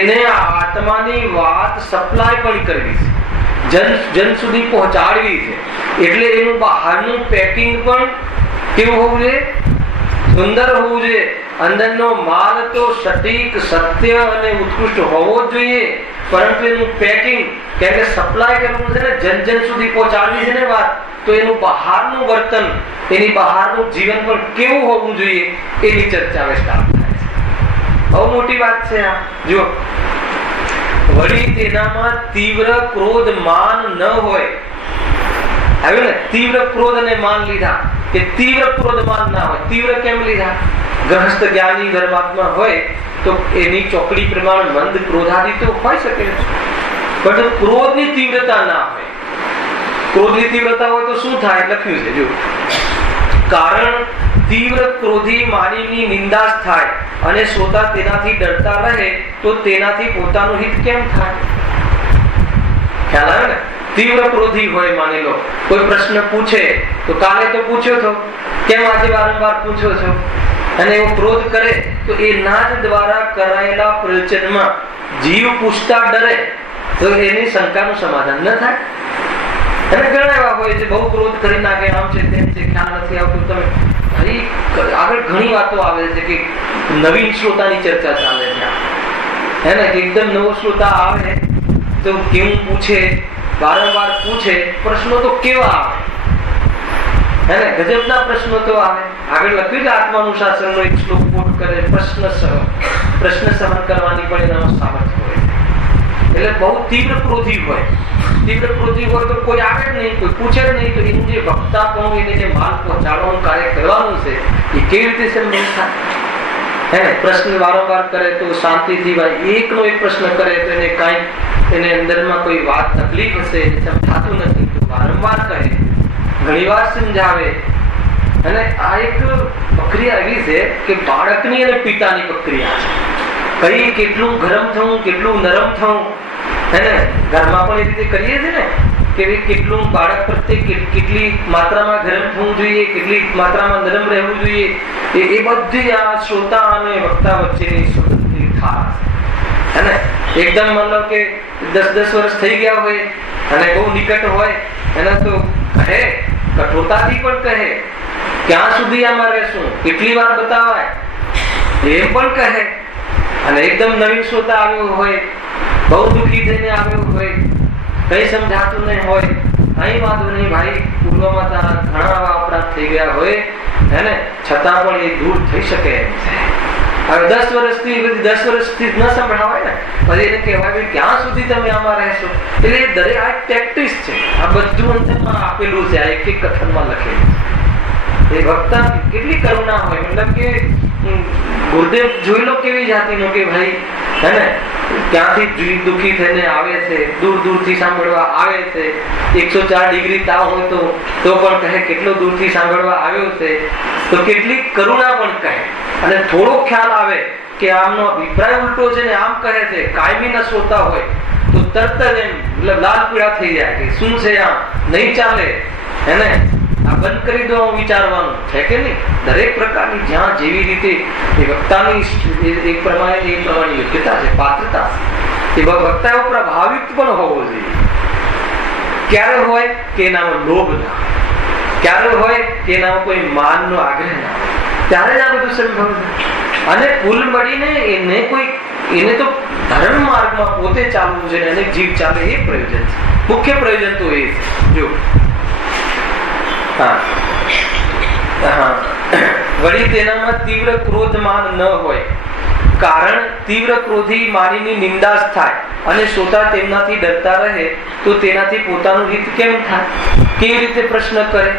એને આત્માની વાત સપ્લાય પણ કરવી છે, જન સુધી પહોંચાડવી છે. એટલે એનું બહારનું પેકિંગ પણ કેવું હોવું જોઈએ? સુંદર હોવું જોઈએ. અંદરનો માલ તો સટીક, સત્ય અને ઉત્કૃષ્ટ હોવો જ જોઈએ, પરંતુ એનું પેકિંગ, કેમ કે સપ્લાય કરવું છે ને, જન સુધી પહોંચાડવી છે ને વાત, તો એનું બહારનું વર્તન, એની બહારનું જીવન પણ કેવું હોવું જોઈએ, એની ચર્ચા હવે સ્ટાર્ટ થાય છે. બહુ મોટી વાત છે આ. જો વળી તેનામાં તીવ્ર ક્રોધ, માન ન હોય. આવ્યું ને? તીવ્ર ક્રોધ અને માન લીધા કે તીવ્ર ક્રોધ માન ના હોય. તીવ્ર કેમ લીધા? ગ્રહસ્થ જ્ઞાની ધર્માત્મા હોય તો એની ચોકડી પ્રમાણે મંદ ક્રોધાદી તો હોઈ શકે, પણ ક્રોધની તીવ્રતા ના હોય. ક્રોધની તીવ્રતા હોય તો શું થાય? લખ્યું છે જો, કારણ તીવ્ર ક્રોધી માનીની નિંદા થાય અને શ્રોતા તેનાથી ડરતા રહે તો તેનાથી પોતાનું હિત કેમ થાય? ખ્યાલ આવે ને? તીવ્ર ક્રોધી હોય, માની લો કોઈ પ્રશ્ન પૂછે તો કાલે તો પૂછ્યો હતો, કેમ આજે વારંવાર પૂછો છો? અને એવો ક્રોધ કરે તો એના જ દ્વારા કરાયેલા પ્રવચનમાં જીવ પૂછતા ડરે તો એની શંકાનું સમાધાન ન થાય. અને ઘણા એવા હોય છે બહુ ક્રોધ કરી નાખે, આમ છે તેમ છે, ખ્યાલ નથી આવતું. તમે આગળ ઘણી વાતો આવે છે કે નવીન શ્રોતાની ચર્ચા ચાલે છે, હે ને? એકદમ નવો શ્રોતા આવે તો કેવું પૂછે, વારંવાર પૂછે, પ્રશ્નો તો કેવા આવે, હે ને? ગજબના પ્રશ્નો તો આવે. આગળ લખ્યું છે આત્માનુશાસનનો એક શ્લોક કોટ કરે, પ્રશ્ન સહન કરવાની પણ એનામાં સામર્થ્ય હોય. એટલે બહુ તીવ્ર ક્રોધી હોય. તીવ્ર ક્રોધી હોય તો કોઈ આવે જ નહીં, કોઈ પૂછે જ નહીં, તો એનું જે વક્તા પણ એને જે માલ પહોંચાડવાનું કાર્ય કરવાનું છે એ કેવી રીતે સમજ થાય? હે ને? પ્રશ્ન વારંવાર કરે તો શાંતિથી, ભાઈ એકનો એક પ્રશ્ન કરે તો એને કાંઈ એને અંદરમાં કોઈ વાત તકલીફ હશે, સમજાતું નથી તો વારંવાર કહે, ઘણીવાર સમજાવે. અને આ એક પ્રક્રિયા એવી છે કે બાળકની અને પિતાની પ્રક્રિયા છે. કઈ કેટલું ગરમ થવું, કેટલું નરમ થવું, હે ને ઘરમાં પણ એ રીતે કરીએ છીએ ને કે કેટલું બાળક પ્રત્યે કેટલી માત્રામાં ગરમ થવું જોઈએ, કેટલી માત્રામાં નરમ રહેવું જોઈએ, એ બધી આ શ્રોતા અને વક્તા વચ્ચેની સંબંધની ખાસ હે ને. એકદમ મતલબ કે 10 વર્ષ થઈ ગયા હોય અને બહુ નિકટ હોય એને તો કહે, કઠોરતાથી પણ કહે, ક્યાં સુધી આમાં રહેશું, કેટલી વાર બતાવાય એમ પણ કહે. અને એકદમ નવીન શ્રોતા આવ્યો હોય, બહુ દુઃખી થઈને આવ્યો હોય, કઈ સમજાતું નહીં હોય, કઈ વાંધો નહીં ભાઈ, પૂર્વમાં તારા ઘણા અપરાધ થઈ ગયા હોય હે ને, છતાં પણ એ દૂર થઈ શકે એમ છે. હવે 10 વર્ષથી ન સંભળાવાય ને, પછી એને કહેવાય ક્યાં સુધી તમે આમાં રહેશો. એટલે દરેક આ ટેક્ટિસ છે, આ બધું અંતરમાં આપેલું છે, આ એક કથનમાં લખેલું છે. એ વક્તા કેટલી કરુણા હોય, મતલબ કે ગુરુદેવ જોઈ લો કેવી જાતિનો કે ભાઈ હે ને ક્યાંથી દુઃખી થઈને આવે છે, દૂર દૂરથી સાંભળવા આવે છે. 104 ડિગ્રી તાવ હોય તો પણ કહે કેટલો દૂરથી સાંભળવા આવ્યો છે, તો કેટલી કરુણા પણ કહે. અને થોડો ખ્યાલ આવે કે આમનો અભિપ્રાય ઉલટો છે ને આમ કહે છે, કાયમી ન શ્રોતા હોય તો તરત જ એમ લાલ પીળા થઈ જાય કે શું છે આમ, નહીં ચાલે હે ને, આ બંધ કરી દો વિચારવાનું છે કે નહીં. દરેક પ્રકારની જ્યાં જેવી રીતે એ વક્તાની એક પ્રમાણે યોગ્યતા છે, પાત્રતા છે. એ વક્તા એવો પ્રભાવિત પણ હોવો જોઈએ. ક્યારે હોય કે એનામાં લોભ ના, ક્યારે હોય કે એનામાં કોઈ માનનો આગ્રહ ના, ત્યારે જ આ બધું સંભવ છે. અને કુલ મળીને એને તો ધર્મ માર્ગમાં પોતે ચાલવું છે અને જીવ ચાલે એ પ્રયોજન છે. મુખ્ય પ્રયોજન તો એ જો વળી તેનામાં તીવ્ર ક્રોધમાન ન હોય, કારણ તીવ્ર ક્રોધી માનીની નિંદા થાય અને શ્રોતા તેમનાથી ડરતા રહે તો તેનાથી પોતાનું હિત કેમ થાય, કેવી રીતે પ્રશ્ન કરે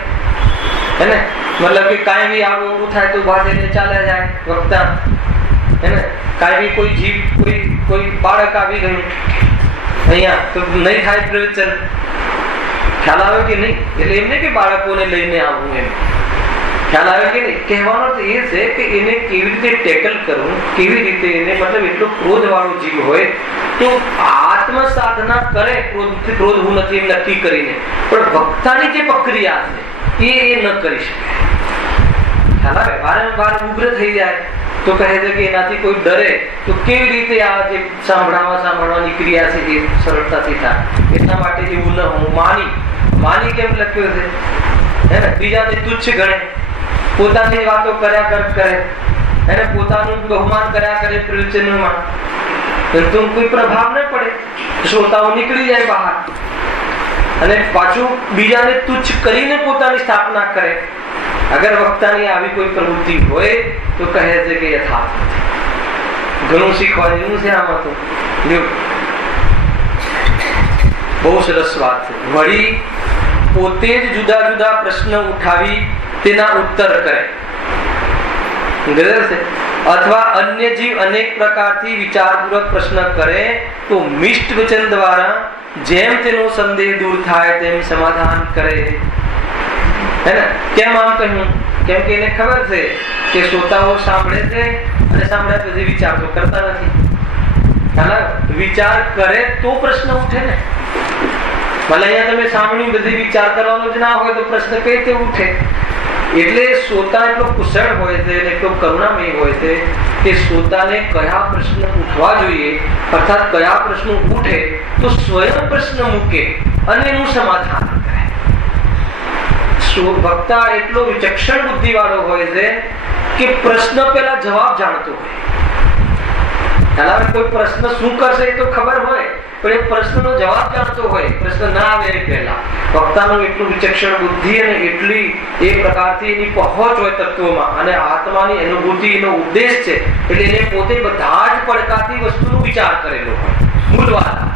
હે ને. મતલબ કે કાંઈ બી આવું ઊંઘું થાય તો ભાજને ચાલ્યા જાય વક્તા હે ને. કાંઈ બી કોઈ જીવ કોઈ બાળક આવી ગયું અહીંયા તો નહીં થાય પ્રવચન, ખ્યાલ આવે કે નહીં. એટલે એમ નહીં કે બાળકોને લઈને આવવું, એમ ખ્યાલ આવે કે નહીં. કહેવાનો તો એ છે કે એને કેવી રીતે ટેકલ કરવું, કેવી રીતે એને મતલબ એટલો ક્રોધ વાળો જીવ હોય તો આત્મ સાધના કરે, ક્રોધ હું નથી એમ નક્કી કરીને, પણ વક્તાની જે પ્રક્રિયા છે એ ન કરી શકે. ખ્યાલ આવે, વારંવાર ઉગ્ર થઈ જાય તો કહે છે કે એનાથી કોઈ ડરે તો કેવી રીતે આ જે સાંભળવાની ક્રિયા છે એ સરળતાથી થાય. એટલા માટે એવું ન હું માની કેમ લખ્યો છે હે ને, બીજાને તુચ્છ ગણે, પોતાની વાતો કર્યા કરે એને, પોતાનું બહુમાન કર્યા કરે પ્રવચનમાં, તો કોઈ પ્રભાવ ન પડે, શ્રોતાઓ નીકળી જાય બહાર. અને પાછું બીજાને તુચ્છ કરીને પોતાની સ્થાપના કરે. અગર વક્તાની આવી કોઈ પ્રવૃત્તિ હોય તો કહે છે કે યથાર્થ ઘણું શીખવા જેવું છે આમાં તો. બહુ સરસ વાત છે. વળી પોતે જ જુદા જુદા પ્રશ્ન ઉઠાવી તેના ઉત્તર કરે, અથવા અન્ય જીવ અનેક પ્રકારથી વિચારપૂર્વક પ્રશ્ન કરે તો મિષ્ટ વચન દ્વારા જેમ તેનો સંદેહ દૂર થાય તેમ સમાધાન કરે હે ને. કેમ આમ કહ્યું? કેમ કે એને ખબર છે કે શ્રોતાઓ સાંભળે છે અને સાંભળ્યા પછી વિચાર તો કરતા નથી. વિચાર કરે તો પ્રશ્ન ઉઠે ને. ભલે અહીંયા તમે સાંભળ્યું બધી વિચાર કરવાનો જ ના હોય તો પ્રશ્ન કઈ રીતે ઉઠે? એટલે શ્રોતા એટલો કુશળ હોય છે અને એટલો કરુણામય હોય છે કે શ્રોતાને કયા પ્રશ્ન ઉઠવા જોઈએ, અર્થાત કયા પ્રશ્નો ઉઠે તો સ્વયં પ્રશ્ન મૂકે અને એનું સમાધાન કરે. વક્તા એટલો વિચક્ષણ બુદ્ધિ વાળો હોય છે કે પ્રશ્ન પેલા જવાબ જાણતો હોય. કોઈ પ્રશ્ન શું કરશે એ તો ખબર હોય, પણ એ પ્રશ્નનો જવાબ જાણતો હોય, પ્રશ્ન ના આવે એ પહેલા. વક્તાનું એટલું વિચક્ષણ બુદ્ધિ અને એટલી એ પ્રકારથી એની પહોંચ હોય તત્વોમાં, અને આત્માની અનુભૂતિ એનો ઉદ્દેશ છે, એટલે એને પોતે બધા જ પડકારથી વસ્તુનો વિચાર કરેલો હોય. મૂળવાળા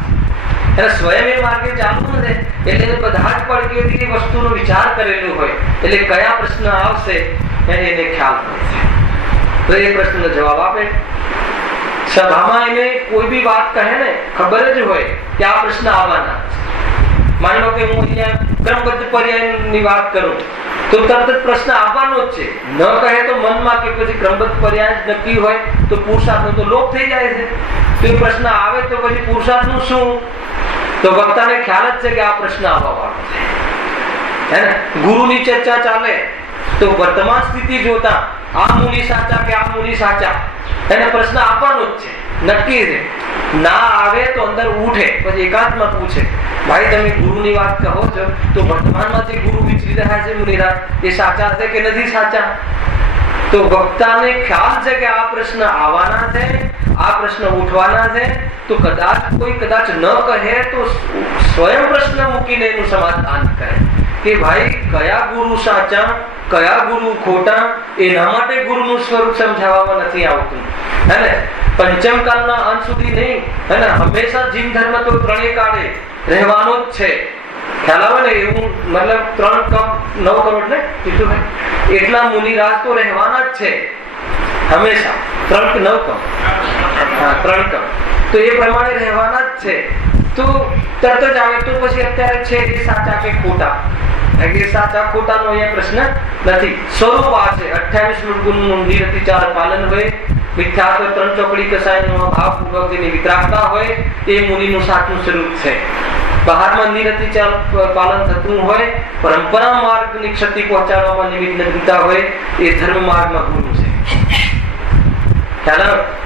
એને સ્વયં એ માર્ગે ચાલવું છે એટલે એને બધા જ પડકેથી વસ્તુનો વિચાર કરેલો હોય, એટલે કયા પ્રશ્ન આવશે એને ખ્યાલ હોય છે, તો એ પ્રશ્નનો જવાબ આપે. સભામાં એને કોઈ બી વાત કહે ને ખબર જ હોય કે આ પ્રશ્ન આવવાના. માની લો કે હું અહીંયા ક્રમબદ્ધ પર્યાયની વાત કરું તો તરત જ પ્રશ્ન આવવાનો જ છે. ન કહે તો મનમાં કે પછી ક્રમબદ્ધ પર્યાય જ નક્કી હોય તો પુરુષાર્થનો તો લોપ થઈ જાય છે. તો એ પ્રશ્ન આવે તો પછી પુરુષાર્થનું શું? તો વક્તાને ખ્યાલ જ છે કે આ પ્રશ્ન આવવાનો છે, હે ને? ગુરુની ચર્ચા ચાલે તો વર્તમાન સ્થિતિ જોતા આ મુનિ સાચા કે આ મુનિ સાચા, એને પ્રશ્ન આપવાનો જ છે, નક્કી છે. ના આવે તો અંદર ઉઠે, પછી એકાંતમાં પૂછે, ભાઈ તમે ગુરુની વાત કહો છો તો વર્તમાનમાં જે ગુરુ વિચરી રહ્યા છે મુનિરાજ, એ સાચા છે કે નથી સાચા? તો વક્તાને ખ્યાલ છે કે આ પ્રશ્ન આવવાના છે, આ પ્રશ્ન ઉઠવાના છે, તો કદાચ કોઈ કદાચ ન કહે તો સ્વયં પ્રશ્ન મૂકીને એનું સમાધાન કરે કે ભાઈ કયા ગુરુ સાચા, કયા ગુરુ ખોટા, એના માટે ગુરુનું સ્વરૂપ સમજાવવામાં નથી આવતું, હે ને? પંચમ કાળના અંત સુધી નહીં, હે ને? હંમેશા જીવ ધર્મ તો ત્રણેય કાળે રહેવાનો જ છે, ખ્યાલ આવે ને? એવું મતલબ 3 કમ 9 કરોડ ને કીધું ભાઈ, એટલા મુનિરાજ તો રહેવાના જ છે હંમેશા, 3 કે 9 કમ, હા 3 કમ, તો એ પ્રમાણે રહેવાના જ છે. તો તરત જ આવે તો પછી અત્યારે છે એ સાચા કે ખોટા, એ સાચા ખોટાનો અહીંયા પ્રશ્ન નથી. સ્વરૂપ આ છે 28 ગુણનું નિરતિચાર પાલન હોય, મિથ્યાત્વ 3 ચોકડી કસાયનો ભાવપૂર્વક જેની વિતરાગતા હોય એ મુનિનું સાચું સ્વરૂપ છે. બહારમાં નિરતિચાર પાલન થતું હોય, પરંપરા માર્ગની ક્ષતિ પહોંચાડવામાં નિમિત્ત નગ્નતા હોય, એ ધર્મ માર્ગમાં ગુરુ છે.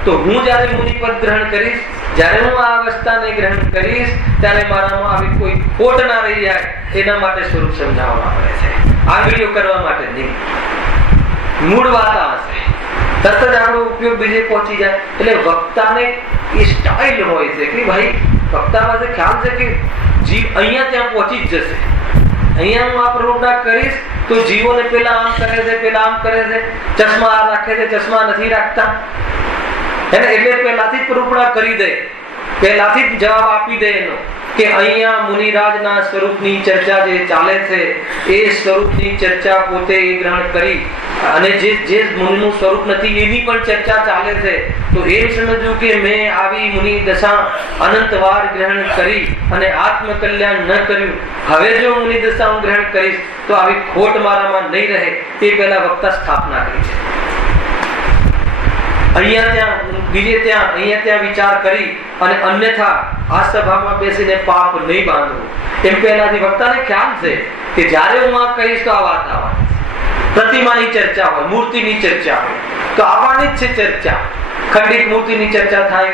તો હું જ્યારે મુનિપદ ગ્રહણ કરીશ, જ્યારે હું આ અવસ્થાને ગ્રહણ કરીશ, ત્યારે મારામાં આવી કોઈ ખોટ ના રહી જાય એના માટે સ્વરૂપ સમજાવવામાં આવે છે, આંગળીઓ કરવા માટે નહીં. મૂળ વાત આ છે, તરત જ આપણો ઉપયોગ બીજે પહોંચી જાય. એટલે વક્તાને એ સ્ટાઇલ હોય છે કે ભાઈ વક્તા પાસે ખ્યાલ છે કે જીવ અહીંયા ત્યાં પહોંચી જ જશે, અહીંયા હું આ પ્રવૃત્તિ કરીશ તો જીવોને પેલા આમ કરે છે, પેલા આમ કરે છે, ચશ્મા આ રાખે છે, ચશ્મા નથી રાખતા, એને એટલે પહેલાથી જ પ્રવૃત્તિ કરી દે, પહેલાથી જ જવાબ આપી દે એનો કે અહીંયા મુનિરાજના સ્વરૂપની ચર્ચા જે ચાલે છે એ સ્વરૂપની ચર્ચા પોતે ગ્રહણ કરી, અને જે મુનિનું સ્વરૂપ નથી એની પણ ચર્ચા ચાલે છે, તો એમ સમજવું કે મેં આવી મુનિ દશા અનંતવાર ગ્રહણ કરી અને આત્મકલ્યાણ ન કર્યું, હવે જો મુનિ દશા હું ગ્રહણ કરીશ તો આવી ખોટ મારામાં નહીં રહે, તે પહેલા વક્તા સ્થાપના કરી છે. અહીંયા ત્યાં બીજે ત્યાં અહીંયા ત્યાં વિચાર કરી અને અન્યથા આ સભામાં બેસીને પાપ નહીં બાંધવું, એમ પહેલાથી વક્તાને ખ્યાલ છે કે જ્યારે હું આ કહીશ તો આ વાત આવવાની, પ્રતિમાની ચર્ચા હોય, મૂર્તિની ચર્ચા હોય તો આવવાની જ છે ચર્ચા. ખંડિત મૂર્તિની ચર્ચા થાય,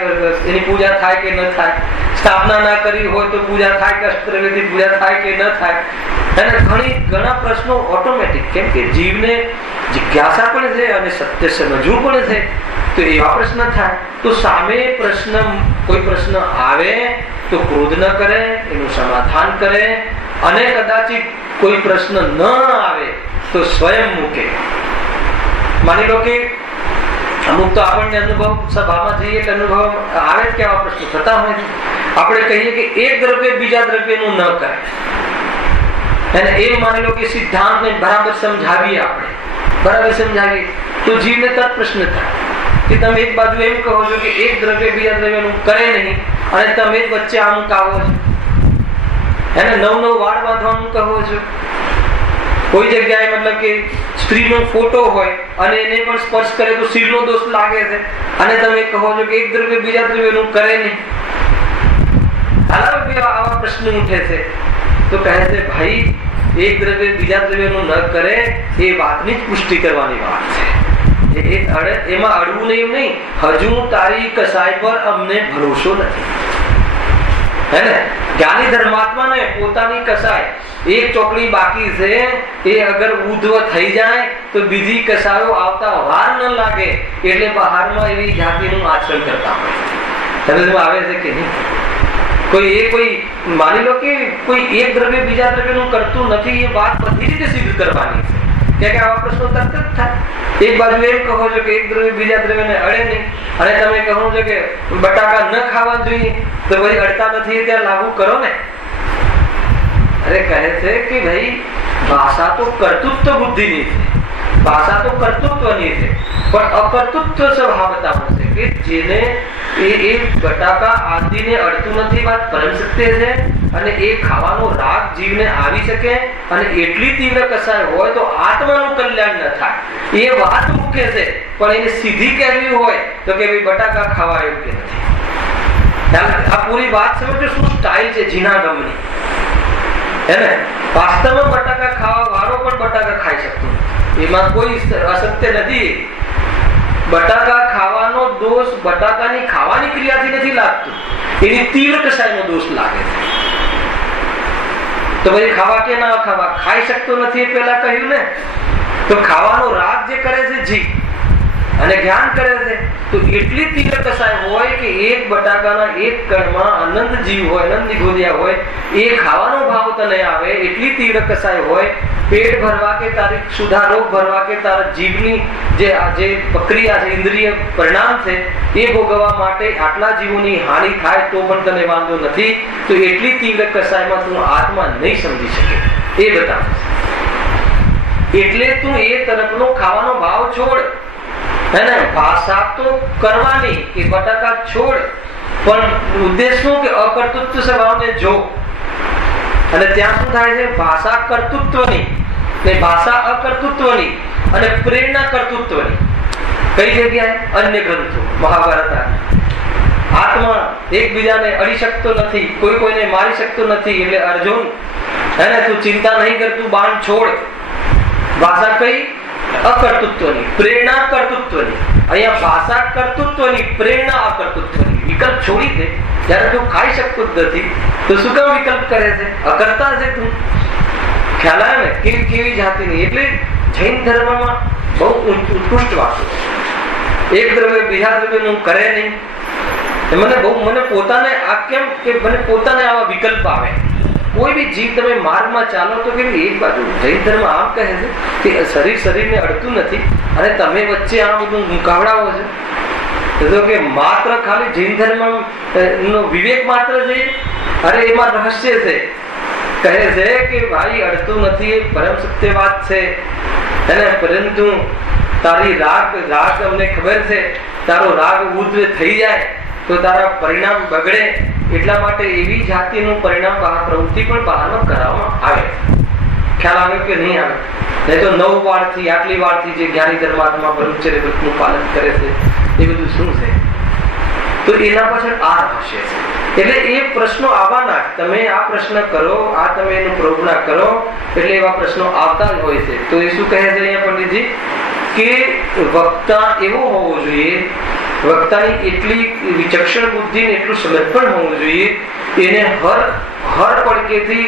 એની પૂજા થાય કે ન થાય, સ્થાપના ના કરી હોય તો પૂજા થાય કે અષ્ટદ્રવ્યથી પૂજા થાય કે ન થાય, અને ઘણા પ્રશ્નો ઓટોમેટિક, કેમ કે જીવને જિજ્ઞાસા પણ છે અને સત્ય સમજવું પણ છે, તો એવા પ્રશ્ન થાય. તો સામે કોઈ પ્રશ્ન આવે તો ક્રોધ ન કરે, એનું સમાધાન કરે, અને કદાચિત કોઈ પ્રશ્ન ન આવે તો સ્વયં મૂકે. માની લો કે અમુક તો આપણને અનુભવ, સભામાં જઈએ એટલે અનુભવ આવે કે આવા પ્રશ્નો થતા હોય છે. આપણે કહીએ કે એક દ્રવ્ય બીજા દ્રવ્યનું ન કરે, અને એમ માની લો કે સિદ્ધાંતને બરાબર સમજાવીએ, આપણે બરાબર સમજાવીએ તો જીવને તરત પ્રશ્ન થાય કે તમે એક બાજુ એમ કહો છો કે એક દ્રવ્ય બીજા દ્રવ્યનું કરે નહીં, અને તમે વચ્ચે આમ કહો છો, એને નવ વાળ બાંધવાનું કહો છો. કોઈ જગ્યાએ મતલબ કે સ્ત્રીનો ફોટો હોય અને એને પણ સ્પર્શ કરે તો શીલનો દોષ લાગે છે, અને તમે કહો છો કે એક દ્રવ્ય બીજા દ્રવ્યનું કરે નહીં. આવા પ્રશ્ન ઉઠે છે તો કહે છે ભાઈ એક દ્રવ્ય બીજા દ્રવ્યનું ન કરે એ વાતની જ પુષ્ટિ કરવાની વાત છે. એમાં અડવું નહીં, હજુ તારી કસાય પર અમને ભરોસો નથી, હે ને? જ્ઞાની ધર્માત્માને પોતાની કસાય એક ચોકડી બાકી છે, એ અગર ઉદ્ધવ થઈ જાય તો બીજી કસાયો આવતા વાર ન લાગે, એટલે બહારમાં એવી જાતિનું આચરણ કરતા હોય. સમજમાં આવે છે કે નહીં? કોઈ માની લો કે કોઈ એક દ્રવ્ય બીજા દ્રવ્યનું કરતું નથી, એ વાત બધી રીતે સિદ્ધ કરવાની છે, કે આવા પ્રશ્નો તરત જ થાય. એક બાજુ એમ કહો છો કે એક દ્રવ્ય બીજા દ્રવ્યને અડે નહીં, અને તમે કહો છો કે બટાકા ન ખાવા જોઈએ, તો ભાઈ અડતા નથી ત્યાં લાગુ કરો ને. અરે કહે છે કે ભાઈ ભાષા તો કર્તૃત્વ બુદ્ધિની છે, ભાષા તો કર્તૃત્વની છે, પણ અકર્તૃત્વ સ્વભાવતામાં છે કે જેને એ બટાકા આદિને અડતું નથી, વાત પરમ સત્ય છે, અને એ ખાવાનો રાગ જીવને આવી શકે, અને એટલી તીવ્ર કસાય હોય તો આત્માનું કલ્યાણ ન થાય, એ વાત મૂકે છે. પણ એને સીધી કહેવી હોય તો કે ભાઈ બટાકા ખાવા યોગ્ય નથી, આ પૂરી વાત સમજો શું સ્ટાઇલ છે જીના ગમની, હે ને? વાસ્તવમાં બટાકા ખાવા વાળો પણ બટાકા ખાઈ શકતો નથી, એમાં કોઈ અસત્ય નથી. બટાકા ખાવાનો દોષ બટાકાની ખાવાની ક્રિયાથી નથી લાગતો, એની તીવ્ર કસાયનો દોષ લાગે છે. તો ભાઈ ખાવા કે ના ખાવા, ખાઈ શકતો નથી એ પેલા કહ્યું ને. તો ખાવાનો રાગ જે કરે છે જીભ અને જ્ઞાન કરે છે, તો એટલી તીવ્ર કસાય હોય કે એક બટાકાના એક કણમાં અનંત જીવ હોય, અનંત નિગોદિયા હોય, એ ખાવાનો ભાવ તને આવે એટલી તીવ્ર કસાય હોય. પેટ ભરવા કે તારી સુધા રોગ ભરવા કે તારા જીભની જે પ્રક્રિયા છે, ઇન્દ્રિય પરિણામ છે, એ ભોગવવા માટે આટલા જીવોની હાનિ થાય તો પણ તને વાંધો નથી. તો એટલી તીવ્ર કસાયમાં તું આત્મા નહીં સમજી શકે એ બતાવે. એટલે તું એ તરફનો ખાવાનો ભાવ છોડ, હે ને? ભાષા તો કરવાની કે બટાકા છોડ, પણ ઉદ્દેશ શું કે અકર્તૃત્વ સ્વભાવને જો. અને ત્યાં શું થાય છે? ભાષા કર્તૃત્વની ને ભાષા અકર્તૃત્વની અને પ્રેરણા કર્તૃત્વની. કઈ જગ્યાએ? અન્ય ગ્રંથો, મહાભારત. આત્મા એકબીજાને અડી શકતો નથી, કોઈ કોઈને મારી શકતો નથી. એટલે અર્જુન, હે ને, તું ચિંતા નહીં કર, તું બાણ છોડ. ભાષા કઈ? અકર્તૃત્વની, પ્રેરણા કર્તૃત્વની. અહીંયા ભાષા કર્તૃત્વની, પ્રેરણા અકર્તૃત્વની. વિકલ્પ છોડી દે. જયારે તું ખાઈ શકતો જ નથી તો શું કામ વિકલ્પ કરે છે? અકર્તા છે તું. ખ્યાલ આવે ને કેવી જાતિની. એટલે જૈન ધર્મમાં બહુ ઉત્કૃષ્ટ વાતો. એક દ્રવ્ય બીજા દ્રવ્યનું કરે નહીં. મને પોતાને આ કેમ કે મને પોતાને આવા વિકલ્પ આવે. કોઈ બી જીવ તમે માર્ગમાં ચાલો તો કેવી એક બાજુ જૈન ધર્મ આમ કહે છે કે શરીરને અડતું નથી અને તમે વચ્ચે આ બધું મુકાવડાવો છે. તો કે માત્ર ખાલી જૈન ધર્મ નો વિવેક માત્ર છે. અરે એમાં રહસ્ય છે. કહે છે કે ભાઈ અડતું નથી એ પરમ સત્ય વાત છે, અને પરંતુ તારી રાગ અમને ખબર છે, તારો રાગ ઉદ્ર થઈ જાય તો તારા પરિણામ બગડે. એટલા માટે એવી જાતિનું પરિણામ પ્રવૃત્તિ પણ બહારમાં કરાવવામાં આવે. ખ્યાલ આવ્યો કે નહીં આવે? નહીં તો 9 વારથી આટલી વારથી જે જ્ઞાની ધર્માત્મા બ્રહ્મચર્ય વ્રતનું પાલન કરે છે એ બધું શું છે? તો એના પાછળ આ રહસ્ય છે. એટલે એ પ્રશ્નો આવવાના. તમે આ પ્રશ્ન કરો, આ તમે એનું પ્રયોગના કરો એટલે એવા પ્રશ્નો આવતા જ હોય છે. તો એ શું કહે છે અહીંયા પંડિતજી કે વક્તા એવો હોવો જોઈએ, વક્તાની એટલી વિચક્ષણ બુદ્ધિ ને એટલું સમર્પણ હોવું જોઈએ, એને હર પડકેથી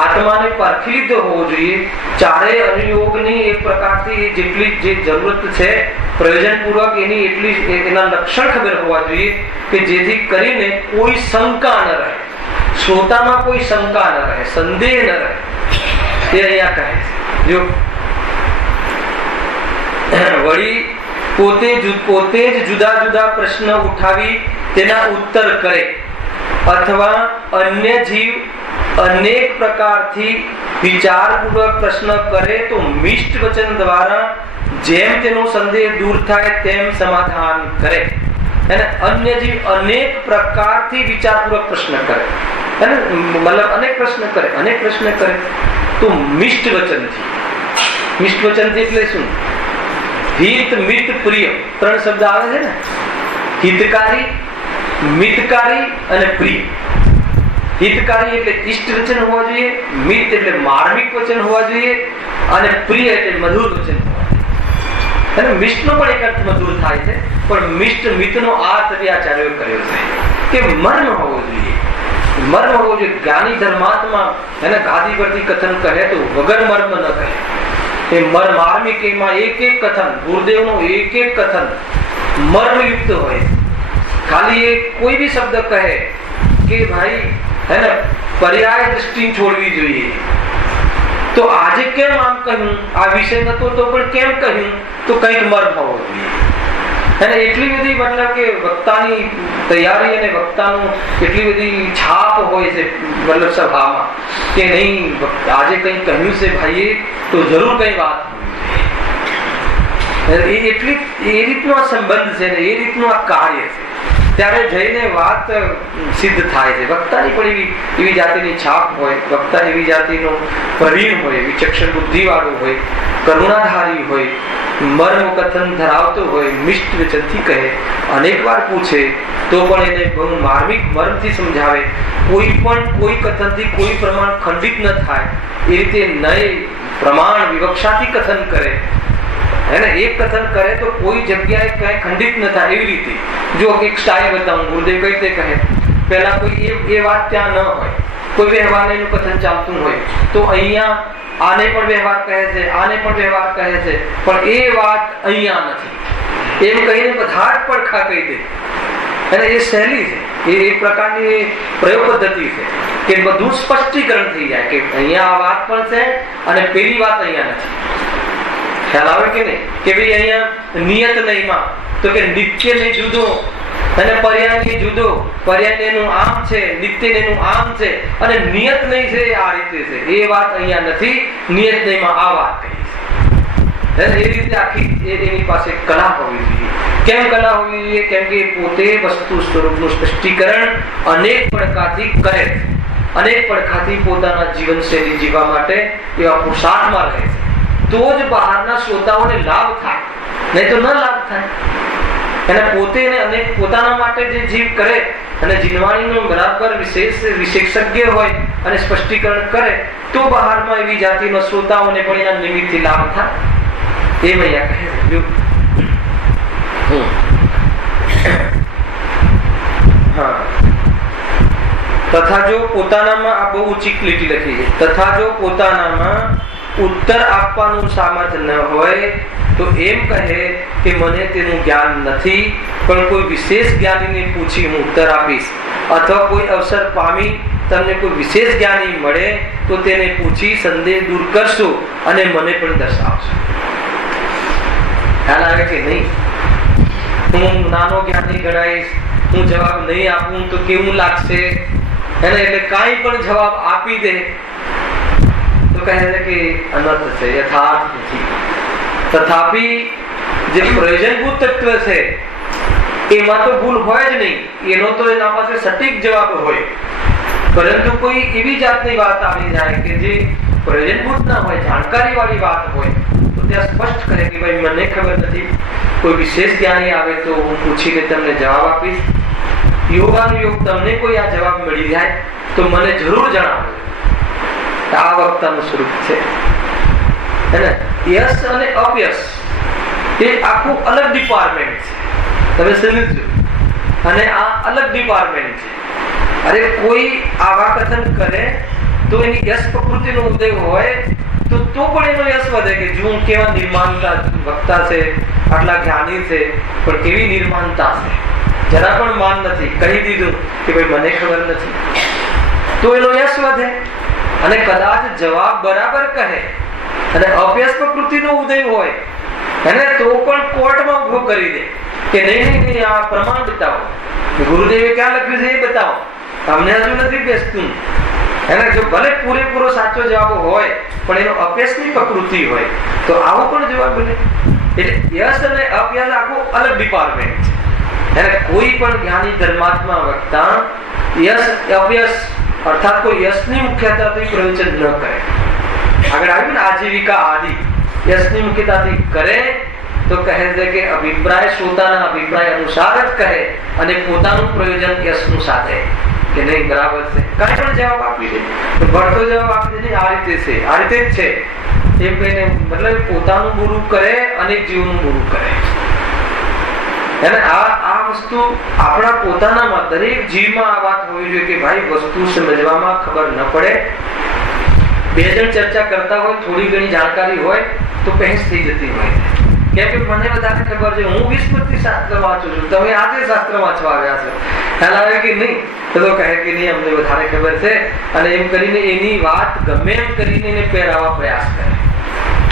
આત્માને પારખી લીધો હોવો જોઈએ. ચારેય અનુયોગની એક પ્રકારથી જેટલી જે જરૂરત છે પ્રયોજનપૂર્વક એની એટલી એના લક્ષણ ખબર હોવા જોઈએ કે જેથી કરીને કોઈ શંકા ન રહે, શ્રોતામાં કોઈ શંકા ન રહે, સંદેહ ન રહે. એ અહીંયા કહે છે. જો વળી પોતે જ જુદા જુદા પ્રશ્ન ઉઠાવી તેના ઉત્તર કરે અથવા અન્ય જીવ અનેક પ્રકારથી વિચારપૂર્વક પ્રશ્ન કરે તો મિષ્ટ વચન દ્વારા જેમ તેનો સંદેહ દૂર થાય તેમ સમાધાન કરે. અને અન્ય જીવ અનેક પ્રકારથી વિચારપૂર્વક પ્રશ્ન કરે, મતલબ અનેક પ્રશ્ન કરે તો મિષ્ટ વચનથી. મિષ્ટ વચનથી એટલે શું? હિત, મિત, પ્રિય 3 શબ્દ આવે છે ને. હિતકારી, મિતકારી અને પ્રિય. હિતકારી એટલે ઇષ્ટ વચન હોવા જોઈએ, મિત એટલે માર્મિક વચન હોવા જોઈએ, અને પ્રિય એટલે મધુર વચન હોવા જોઈએ. અને મિષ્ટનો પણ એક અર્થ મધુર થાય છે, પણ મિષ્ટ મિતનો અર્થ આચાર્યો કર્યો છે કે મર્મ હોવો જોઈએ. મર્મ હોવો જોઈએ. જ્ઞાની ધર્માત્મા એને ગાદી પરથી કથન કહે તો વગર મર્મ ન કહે. એ માર્મિક, એમાં એક કથન, ગુરુદેવનું એક કથન મર્મયુક્ત હોય. ખાલી એ કોઈ બી શબ્દ કહે કે ભાઈ હે ને પર્યાય દ્રષ્ટિ છોડવી જોઈએ. તો આજે કેમ આમ કહ્યું, આ વિષય નતો તો પણ કેમ કહ્યું, તો કંઈક મર્મ હોવો જોઈએ. અને એટલી બધી મતલબ કે વક્તાની તૈયારી અને વક્તાનું એટલી બધી છાપ હોય છે મતલબ સભામાં કે નહીં આજે કંઈ કહ્યું છે ભાઈએ તો જરૂર કઈ વાત એટલી એ રીતનો આ સંબંધ છે ને એ રીતનું આ કાર્ય છે. ત્યારે જઈને વાત સિદ્ધ થાય છે. વક્તાની પણ એવી જાતિની છાપ હોય, વક્તા એવી જાતિનો પ્રવીણ હોય, વિચક્ષણ બુદ્ધિ વાળો હોય, કરુણાધારી હોય, મર્મ કથન ધરાવતો હોય, મિષ્ટ વચનથી કહે, અનેક વાર પૂછે તો પણ એને બહુ માર્મિક મર્મથી સમજાવે, કોઈ કથનથી કોઈ પ્રમાણ ખંડિત ન થાય એ રીતે નય પ્રમાણ વિવક્ષાથી કથન કરે. એને એક કથન કરે તો કોઈ જગ્યાએ કઈ ખંડિત ન થાય એવી રીતે. જો એક સ્ટાઇલ બતાવું, ગુરુદેવ કઈ રીતે કહે, પહેલા કોઈ એ વાત ત્યાં ન હોય, કોઈ વ્યવહાર એનું કથન ચાલતું હોય તો અહીંયા આને પણ વ્યવહાર કહે છે, આને પણ વ્યવહાર કહે છે, પણ એ વાત અહીંયા નથી એમ કહીને બધા જ પડખા કહી દે. અને એ શૈલી છે, એ એક પ્રકારની પ્રયોગ પદ્ધતિ છે કે બધું સ્પષ્ટીકરણ થઈ જાય કે અહીંયા આ વાત પણ છે અને પેલી વાત અહીંયા નથી. ખ્યાલ આવે કે નહીં? કે ભાઈ અહીંયા નિયત નહીંમાં તો કે નિત્ય ને જુદો અને પર્યાય ને જુદો, પર્યાય નું આમ છે, નિત્ય નું આમ છે, અને નિયત નહીં છે આ રીતે છે. એ વાત અહીંયા નથી, નિયત નહીંમાં આ વાત કહી છે. એ રીતે આખી એની પાસે કલા હોવી જોઈએ. કેમ કલા હોવી જોઈએ? કેમ કે પોતે વસ્તુ સ્વરૂપનું સ્પષ્ટીકરણ અનેક પડકારથી કરે, અનેક પડકારથી પોતાના જીવનશૈલી જીવવા માટે એવા પુરુષાર્થમાં રહે છે. તો જ બહારના શ્રોતાઓને લાભ થાય, નહીં તો ન લાભ થાય. અને પોતે અને પોતાના માટે જે જીવ કરે અને જીવવાણીનો બરાબર વિશેષજ્ઞ હોય અને સ્પષ્ટીકરણ કરે તો બહારમાં એવી જાતિનો શ્રોતાઓને પણ એના નિમિત્તથી લાભ થાય. એમ અહીંયા કહે છે. તથા જો પોતાનામાં, આ બહુ ઊંચી લીટી લખી છે, તથા જો પોતાનામાં ઉત્તર આપવાનું સામર્થ્ય ન હોય તો એમ કહે કે મને તેનું જ્ઞાન નથી, પણ કોઈ વિશેષ જ્ઞાનીને પૂછી હું ઉત્તર આપીશ, અથવા કોઈ અવસર પામી તમને કોઈ વિશેષ જ્ઞાની મળે તો તેને પૂછી સંદેહ દૂર કરશો અને મને પણ દર્શાવશો. ખ્યાલ આવે કે નહીં? હું નાનો જ્ઞાની ગણાઈશ, હું જવાબ નહીં આપું તો કેવું લાગશે? એટલે કાંઈ પણ જવાબ આપી દે તો કહે છે કે અનર્થ છે, યથાર્થ નથી. તથાપિ જે પ્રયોજનભૂત તત્વ છે એમાં તો ભૂલ હોય જ નહીં, એનો તો એના પાસે સટીક જવાબ હોય. પરંતુ કોઈ એવી જાતની વાત આવી જાય કે જે પ્રયોજનભૂત ના હોય, જાણકારી વાળી વાત હોય તો ત્યાં સ્પષ્ટ કરે કે ભાઈ મને ખબર નથી, કોઈ વિશેષ જ્ઞાની આવે તો હું પૂછીને તમને જવાબ આપીશ. યોગાનુયોગ તમને કોઈ આ જવાબ મળી જાય તો મને જરૂર જણાવો. આ વક્તાનું સ્વરૂપ છે. યશ અને અપયશ એ આખું અલગ ડિપાર્ટમેન્ટ છે, તમે સમજો. અને આ અલગ ડિપાર્ટમેન્ટ છે. અરે કોઈ આવા કથન કરે તો એની યશ પ્રકૃતિનો ઉદય હોય તો પણ એનો યશ વધે કે જો કેવા નિર્માણતા વક્તા છે, આટલા જ્ઞાની છે, પણ કેવી નિર્માણતા છે, જરા પણ માન નથી, કહી દીધું કે ભાઈ મને ખબર નથી, તો એનો યશ વધે. અને કદાચ જવાબ બરાબર કહે અને અભ્યાસ પ્રકૃતિનો ઉદય હોય અને તો પણ કોર્ટમાં ઉભો કરી દે કે નહીં આ પ્રમાણ બતાવો, ગુરુદેવે ક્યાં લખ્યું છે એ બતાવો, અમને હજુ નથી બેસતું. જો ભલે પૂરેપૂરો સાચો જવાબ હોય પણ એનો અભ્યાસની પ્રકૃતિ હોય તો આવો પણ જવાબ બને. એટલે યશ અને અભ્યાસ આખું અલગ ડિપાર્ટમેન્ટ છે. કોઈ પણ જ્ઞાની ધર્માત્મા વક્તા યશ અભ્યાસ અર્થાત કોઈ યશની મુખ્યતાથી પ્રવચન ન કરે. આગળ આવ્યું ને આજીવિકા આદિ, યશની મુખ્યતાથી કરે તો કહે છે કે અભિપ્રાય શ્રોતાના અભિપ્રાય અનુસાર જ કહે અને પોતાનું પ્રયોજન યશનું સાથે કે નહીં બરાબર છે, કઈ પણ જવાબ આપી દે, ભરતો જવાબ આપી દે, આ રીતે છે, આ રીતે જ છે એમ કહીને, મતલબ પોતાનું ગુરુ કરે અને જીવનું ગુરુ કરે. અને આ વસ્તુ આપણા પોતાનામાં દરેક જીવમાં આ વાત હોવી જોઈએ કે ભાઈ વસ્તુ સમજવામાં ખબર ન પડે. બે જણ ચર્ચા કરતા હોય, થોડી ઘણી જાણકારી હોય તો બહેસ થઈ જતી હોય. કેમ કે મને વધારે ખબર છે, હું વિસ્મૃતિ શાસ્ત્ર વાંચું છું, તમે આજે શાસ્ત્ર વાંચવા આવ્યા છો, ખ્યાલ આવે કે નહીં? તો કહે કે નહીં અમને વધારે ખબર છે, અને એમ કરીને એની વાત ગમે એમ કરીને એને પહેરાવા પ્રયાસ કરે.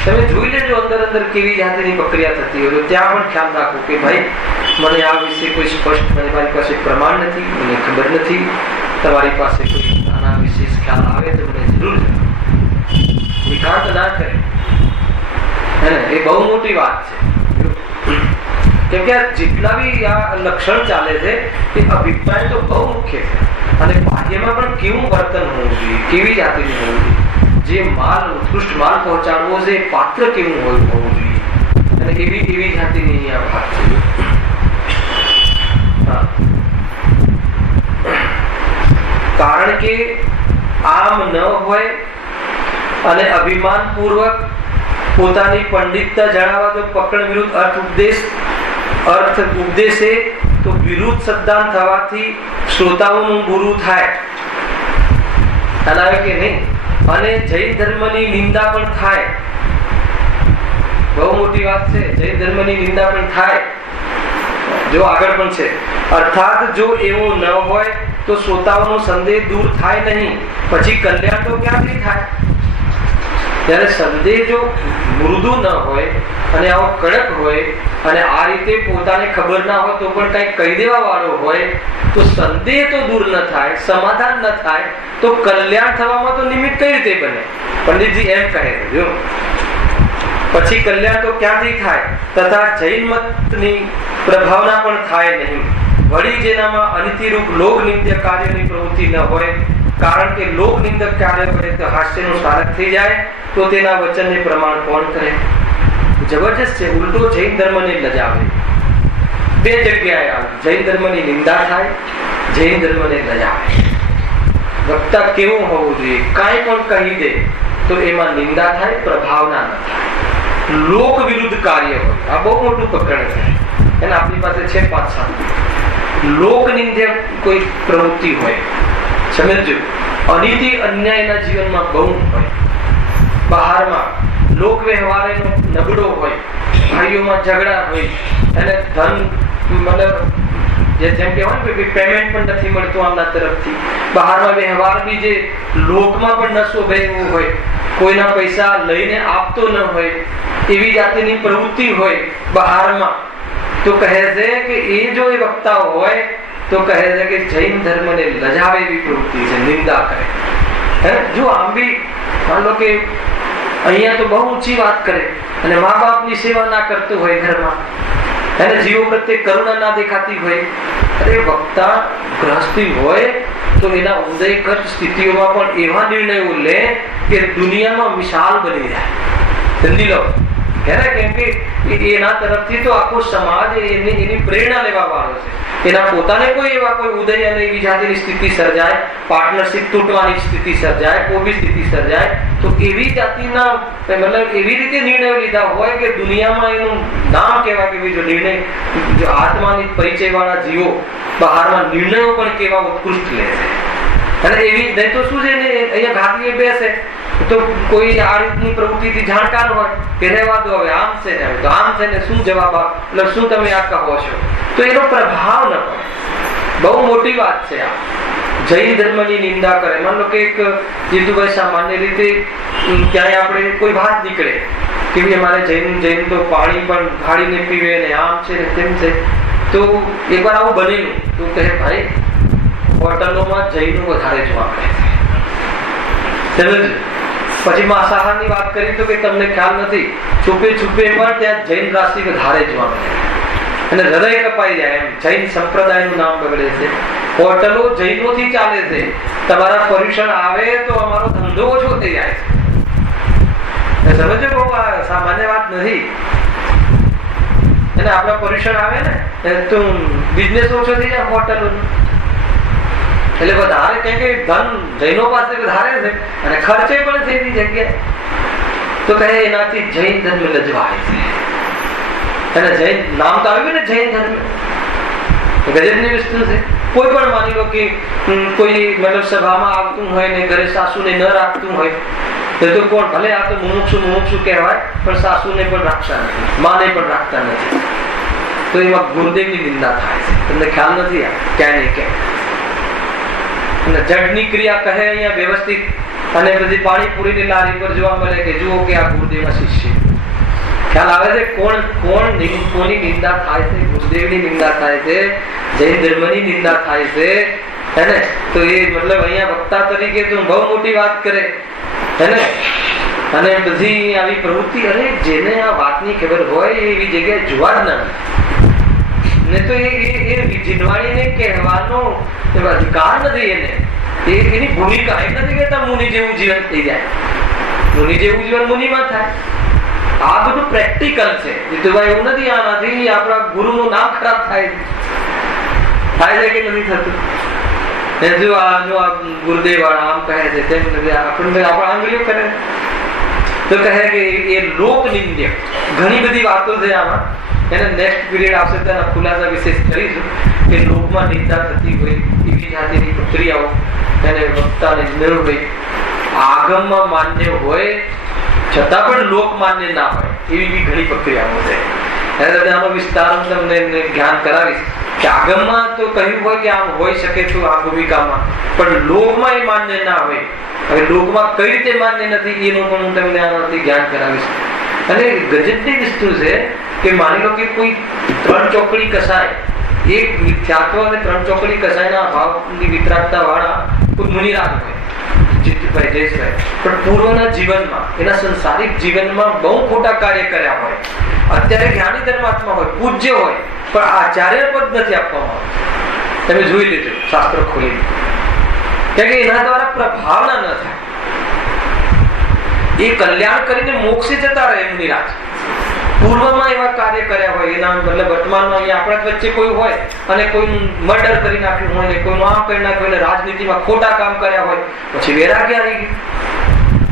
તમે જોઈ લેજો અંદર કેવી જાતની પ્રક્રિયા થતી હોય. ત્યાં પણ ખ્યાલ રાખો કે ભાઈ મને આ વિશે કોઈ સ્પષ્ટ, મારી પાસે પ્રમાણ નથી, મને ખબર નથી, તમારી પાસે કોઈ આના વિશેષ ખ્યાલ આવે તો મને જરૂર વિકાંત ના કરે. એ બહુ મોટી વાત છે કેમ કે જેટલા બી આ લક્ષણ ચાલે છે એ અભિપ્રાય તો બહુ મુખ્ય છે, અને બાહ્યમાં પણ કેવું વર્તન હોવું જોઈએ, કેવી જાતિનું હોવું જોઈએ, જે માલ ઉત્કૃષ્ટ માલ પહોંચાડવો છે પાત્ર કેવું હોવું જોઈએ, અને એવી જાતિની અહીંયા વાત છે. કારણ કે આમ ન હોય અને અભિમાન પૂર્વક પોતાની પંડિતતા જણાવવા જો પકડ વિરુદ્ધ અર્થ ઉપદેશે તો વિરુદ્ધ સિદ્ધાંત થવાથી શ્રોતાઓનું ગુરુ થાય, કે નહીં, અને જૈન ધર્મની નિંદા પણ થાય. બહુ મોટી વાત છે, જૈન ધર્મની નિંદા પણ થાય, જો આગળ પણ છે. અર્થાત જો એવું ન હોય તો શ્રોતાઓનો સંદેહ દૂર થાય નહીં, પછી કલ્યાણ તો ક્યાંથી થાય? ત્યારે સંદેહ જો મૃદુ ન હોય અને આવો કડક હોય અને આ રીતે પોતાને ખબર ના હોય તો પણ કઈ કહી દેવા વાળો હોય તો સંદેહ તો દૂર ન થાય, સમાધાન ન થાય તો કલ્યાણ થવામાં તો નિમિત્ત કઈ રીતે બને? પંડિતજી એમ કહે છે. જો પછી કલ્યાણ તો ક્યાંથી થાય? તથા જૈન મતની પ્રભાવના પણ થાય નહીં. વળી જેનામાં અનિતિરૂપ લોક નિંદ્ય કાર્યની પ્રવૃત્તિ ન હોય, કારણ કે લોક નિંદક કાર્ય કરે તો હાસ્યનું સ્મારક થઈ જાય, તો તેના વચનને પ્રમાણ કોણ કરે? જબરજસ્ત છે. ઉલટો જૈન ધર્મને લજાવે. બે જગ્યાએ આવે, જૈન ધર્મની નિંદા થાય, જૈન ધર્મને લજાવે. વક્તા કેવું હોવું જોઈએ? કાંઈ પણ કહી દે તો એમાં નિંદા થાય, પ્રભાવના ન થાય. લોક વિરુદ્ધ કાર્ય હોય, આ બહુ મોટું પ્રકરણ છે, એને આપણી પાસે છે 5-7. લોક નિંદ્ય કોઈ પ્રવૃત્તિ હોય, સમજો, અનિતિ અન્યાયના જીવનમાં બહુ હોય, બહારમાં લોક વ્યવહાર એનો નબળો હોય, ભાઈઓમાં ઝઘડા હોય, અને ધન મતલબ જેમ કહેવાય ને પેમેન્ટ પણ નથી મળતું આમના તરફથી, બહારમાં વ્યવહાર બી જે લોકમાં પણ ન શોભે એવું હોય, કોઈના પૈસા લઈને આપતો ન હોય, એવી જાતિની પ્રવૃત્તિ હોય બહારમાં, તો કહે છે કે એ જો એ વક્તા હોય તો કહે છે કે જૈન ધર્મને લજાવે એવી પ્રવૃત્તિ છે, નિંદા કરે. જો આમ બી માન લો કે અહીંયા તો બહુ ઊંચી વાત કરે અને મા બાપની સેવા ના કરતું હોય ઘરમાં, એને જીવો પ્રત્યે કરુણા ના દેખાતી હોય, અરે વક્તા ગ્રહસ્થી હોય તો એના ઉદયકર સ્થિતિઓમાં પણ એવા નિર્ણયો લે કે દુનિયામાં વિશાળ બની જાય. સમજી લો, કેમ કે એના તરફથી તો આખો સમાજ એની પ્રેરણા લેવા વાળો છે. એના પોતાને કોઈ ઉદય અને એવી જાતિની સ્થિતિ સર્જાય, પાર્ટનરશિપ તૂટવાની સ્થિતિ સર્જાય, કોઈ બી સ્થિતિ સર્જાય, તો એવી જાતિના મતલબ એવી રીતે નિર્ણયો લીધા હોય કે દુનિયામાં એનું નામ કહેવા કે જો નિર્ણય, જો આત્માની પરિચય વાળા જીવો બહારમાં નિર્ણયો પણ કેવા ઉત્કૃષ્ટ લે છે. અને એવી નહીં તો શું છે ને, અહીંયા ઘાટીએ બેસે તો કોઈ આ રીતની પ્રવૃત્તિથી જાણકાર હોય કે રહેવા દો, હવે આમ છે ને, તો આમ છે ને, શું જવાબ એટલે શું તમે આ કહો છો, તો એનો પ્રભાવ ન પડે. બહુ મોટી વાત છે આ. જૈન ધર્મની નિંદા કરે, માન લો કે એક જીતુભાઈ સામાન્ય રીતે ક્યાંય આપણે કોઈ વાત નીકળે કે અમારે જૈન તો પાણી પણ ગાળીને પીવે ને આમ છે ને તેમ છે, તો એકવાર આવું બનેલું તો કહે ભાઈ હોટલોમાં જૈનો વધારે જોવા મળે છે. પછી માંસાહારની વાત કરી તો કે તમને ખ્યાલ નથી, છુપે છુપે પણ ત્યાં જૈન રાશિ વધારે જોવા મળે અને હૃદય કપાઈ જાય એમ. જૈન સંપ્રદાયનું નામ બગડે છે. હોટલો જૈનોથી ચાલે છે, તમારા પર્યુષણ આવે તો અમારો ધંધો ઓછો થઈ જાય છે. સમજો, બહુ સામાન્ય વાત નથી. અને આપણા પર્યુષણ આવે ને તો બિઝનેસ ઓછો થઈ જાય હોટલોનો, એટલે વધારે કેમ કે ધન જૈનો પાસે વધારે છે અને ખર્ચે પણ છે એની જગ્યાએ, તો કહે એનાથી જૈન ધર્મ લજવાય છે. અને જૈન નામ તો આવ્યું ને જૈન ધર્મ, ગજબની વસ્તુ છે. કોઈ પણ માની લો કે કોઈ મતલબ સભામાં આવતું હોય ને ઘરે સાસુને ન રાખતું હોય તો કોણ, ભલે આ તો મુમુક્ષુ કહેવાય પણ સાસુને પણ રાખતા નથી, માને પણ રાખતા નથી, તો એમાં ગુરુદેવની નિંદા થાય છે. તમને ખ્યાલ નથી ક્યાં ને ક્યાં. જડની ક્રિયા કહે અહીંયા વ્યવસ્થિત, અને બધી પાણીપુરીની લારી પર જોવા મળે કે જુઓ કે આ ગુરુદેવના શિષ્ય. ખ્યાલ આવે છે કોની નિંદા થાય છે? ગુરુદેવની નિંદા થાય છે, જૈન ધર્મની નિંદા થાય છે, હેને? તો એ મતલબ અહીંયા વક્તા તરીકે તો બહુ મોટી વાત કરે, હેને? અને બધી આવી પ્રવૃત્તિ, અરે જેને આ વાતની ખબર હોય એવી જગ્યાએ જોવા જ ના મળે. ને તો એ જીનવાણીને કહેવાનો અધિકાર નથી એને. એની ભૂમિકા એમ નથી કહેતા મુનિ જેવું જીવન થઈ જાય. મુનિ જેવું જીવન મુનિમાં થાય. આ બધું પ્રેક્ટિકલ છે. જીતુભાઈ એવું નથી આનાથી આપણા ગુરુનું નામ ખરાબ થાય છે કે નથી થતું? જો આ ગુરુદેવ વાળા આમ કહે છે તેમ આપણને આપણા આંગળીઓ કરે તો કહે કે એ લોક નિંદ્ય. ઘણી બધી વાતો છે આમાં. એને નેક્સ્ટ પીરિયડ આવશે તેના ખુલાસા વિશેષ કરીશું કે લોકમાં નિંદા થતી હોય એવી જાતિની પ્રક્રિયાઓ એને વક્તાને ન હોય, આગમમાં માન્ય હોય છતાં પણ લોક માન્ય ના હોય એવી બી ઘણી પ્રક્રિયાઓ છે. આનો વિસ્તાર તમને જ્ઞાન કરાવીશ કે આગમમાં તો કહ્યું હોય કે આમ હોઈ શકે તો આ ભૂમિકામાં, પણ લોકમાં એ માન્ય ના હોય. હવે લોકમાં કઈ રીતે માન્ય નથી એનું પણ હું તમને આનાથી જ્ઞાન કરાવીશ. અને ગજબની વસ્તુ છે કે માની લો કે કોઈ 3 ચોકડી કસાય, એક મિથ્યાત્વ અને 3 ચોકડી કસાયના અભાવની વિતરાગતા વાળા કોઈ મુનિરાજ હોય, જીતુભાઈ જયેશભાઈ, પણ પૂર્વના જીવનમાં એના સંસારિક જીવનમાં બહુ ખોટા કાર્ય કર્યા હોય, અત્યારે જ્ઞાની ધર્માત્મા હોય, પૂજ્ય હોય, પણ આચાર્ય પદ નથી આપવામાં આવતું. તમે જોઈ લેજો શાસ્ત્ર ખોલીને, કેમ કે એના દ્વારા પ્રભાવના ન થાય. એ કલ્યાણ કરીને મોક્ષે જતા રહે મુનિરાજ. પૂર્વમાં એવા કાર્ય કર્યા હોય, એના મતલબ વર્તમાનમાં અહીંયા આપણા વચ્ચે કોઈ હોય અને કોઈનું મર્ડર કરી નાખ્યું હોય ને કોઈનું આમ કરી નાખ્યું હોય, રાજનીતિમાં ખોટા કામ કર્યા હોય, પછી વૈરાગ્ય આવી ગયું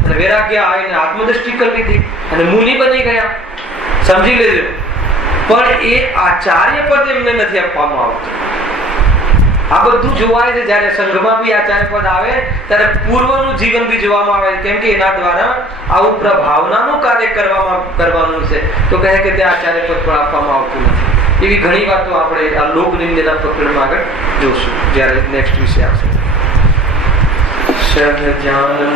અને વૈરાગ્ય આવીને આત્મદૃષ્ટિ કરી લીધી અને મુનિ બની ગયા. સમજી લેજો. પણ એ આચાર્ય પદ એમને નથી આપવામાં આવતું. આ બધું જોવાય છે જયારે સંઘમાં બી આચાર્ય પદ આવે ત્યારે પૂર્વનું જીવન બી જોવામાં આવે, કેમ કે એના દ્વારા આવું પ્રભાવનાનું કાર્ય કરવાનું છે. તો કહે કે ત્યાં આચાર્ય પદ પણ આપવામાં આવતું નથી. એવી ઘણી વાતો આપણે આ લોક નિંદના પ્રકરણમાં આગળ જોશું જ્યારે નેક્સ્ટ વિષય આવશે. સહજાનંદ